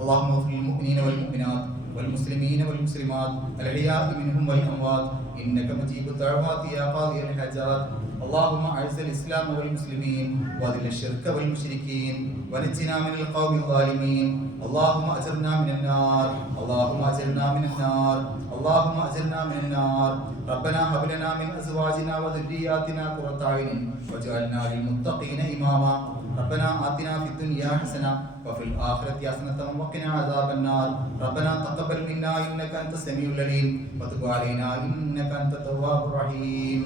اللهم اغفر للمؤمنين والمؤمنات والمسلمين والمسلمات الأحياء منهم والأموات إنك مجيب الدعوات يا قاضي الحاجات. اللهم أعز الإسلام والمسلمين وأذل الشرك والمشركين ونجنا من القوم الظالمين. اللهم أجرنا من النار، اللهم أجرنا من النار، اللهم أجرنا من النار. ربنا هب لنا من أزواجنا وذرياتنا قرة أعين واجعلنا للمتقين إماما. ربنا آتنا في الدنيا حسنة وفي الآخرة حسنة وقنا عذاب النار. ربنا تقبل منا إنك أنت السميع العليم وتب علينا إنك أنت التواب الرحيم.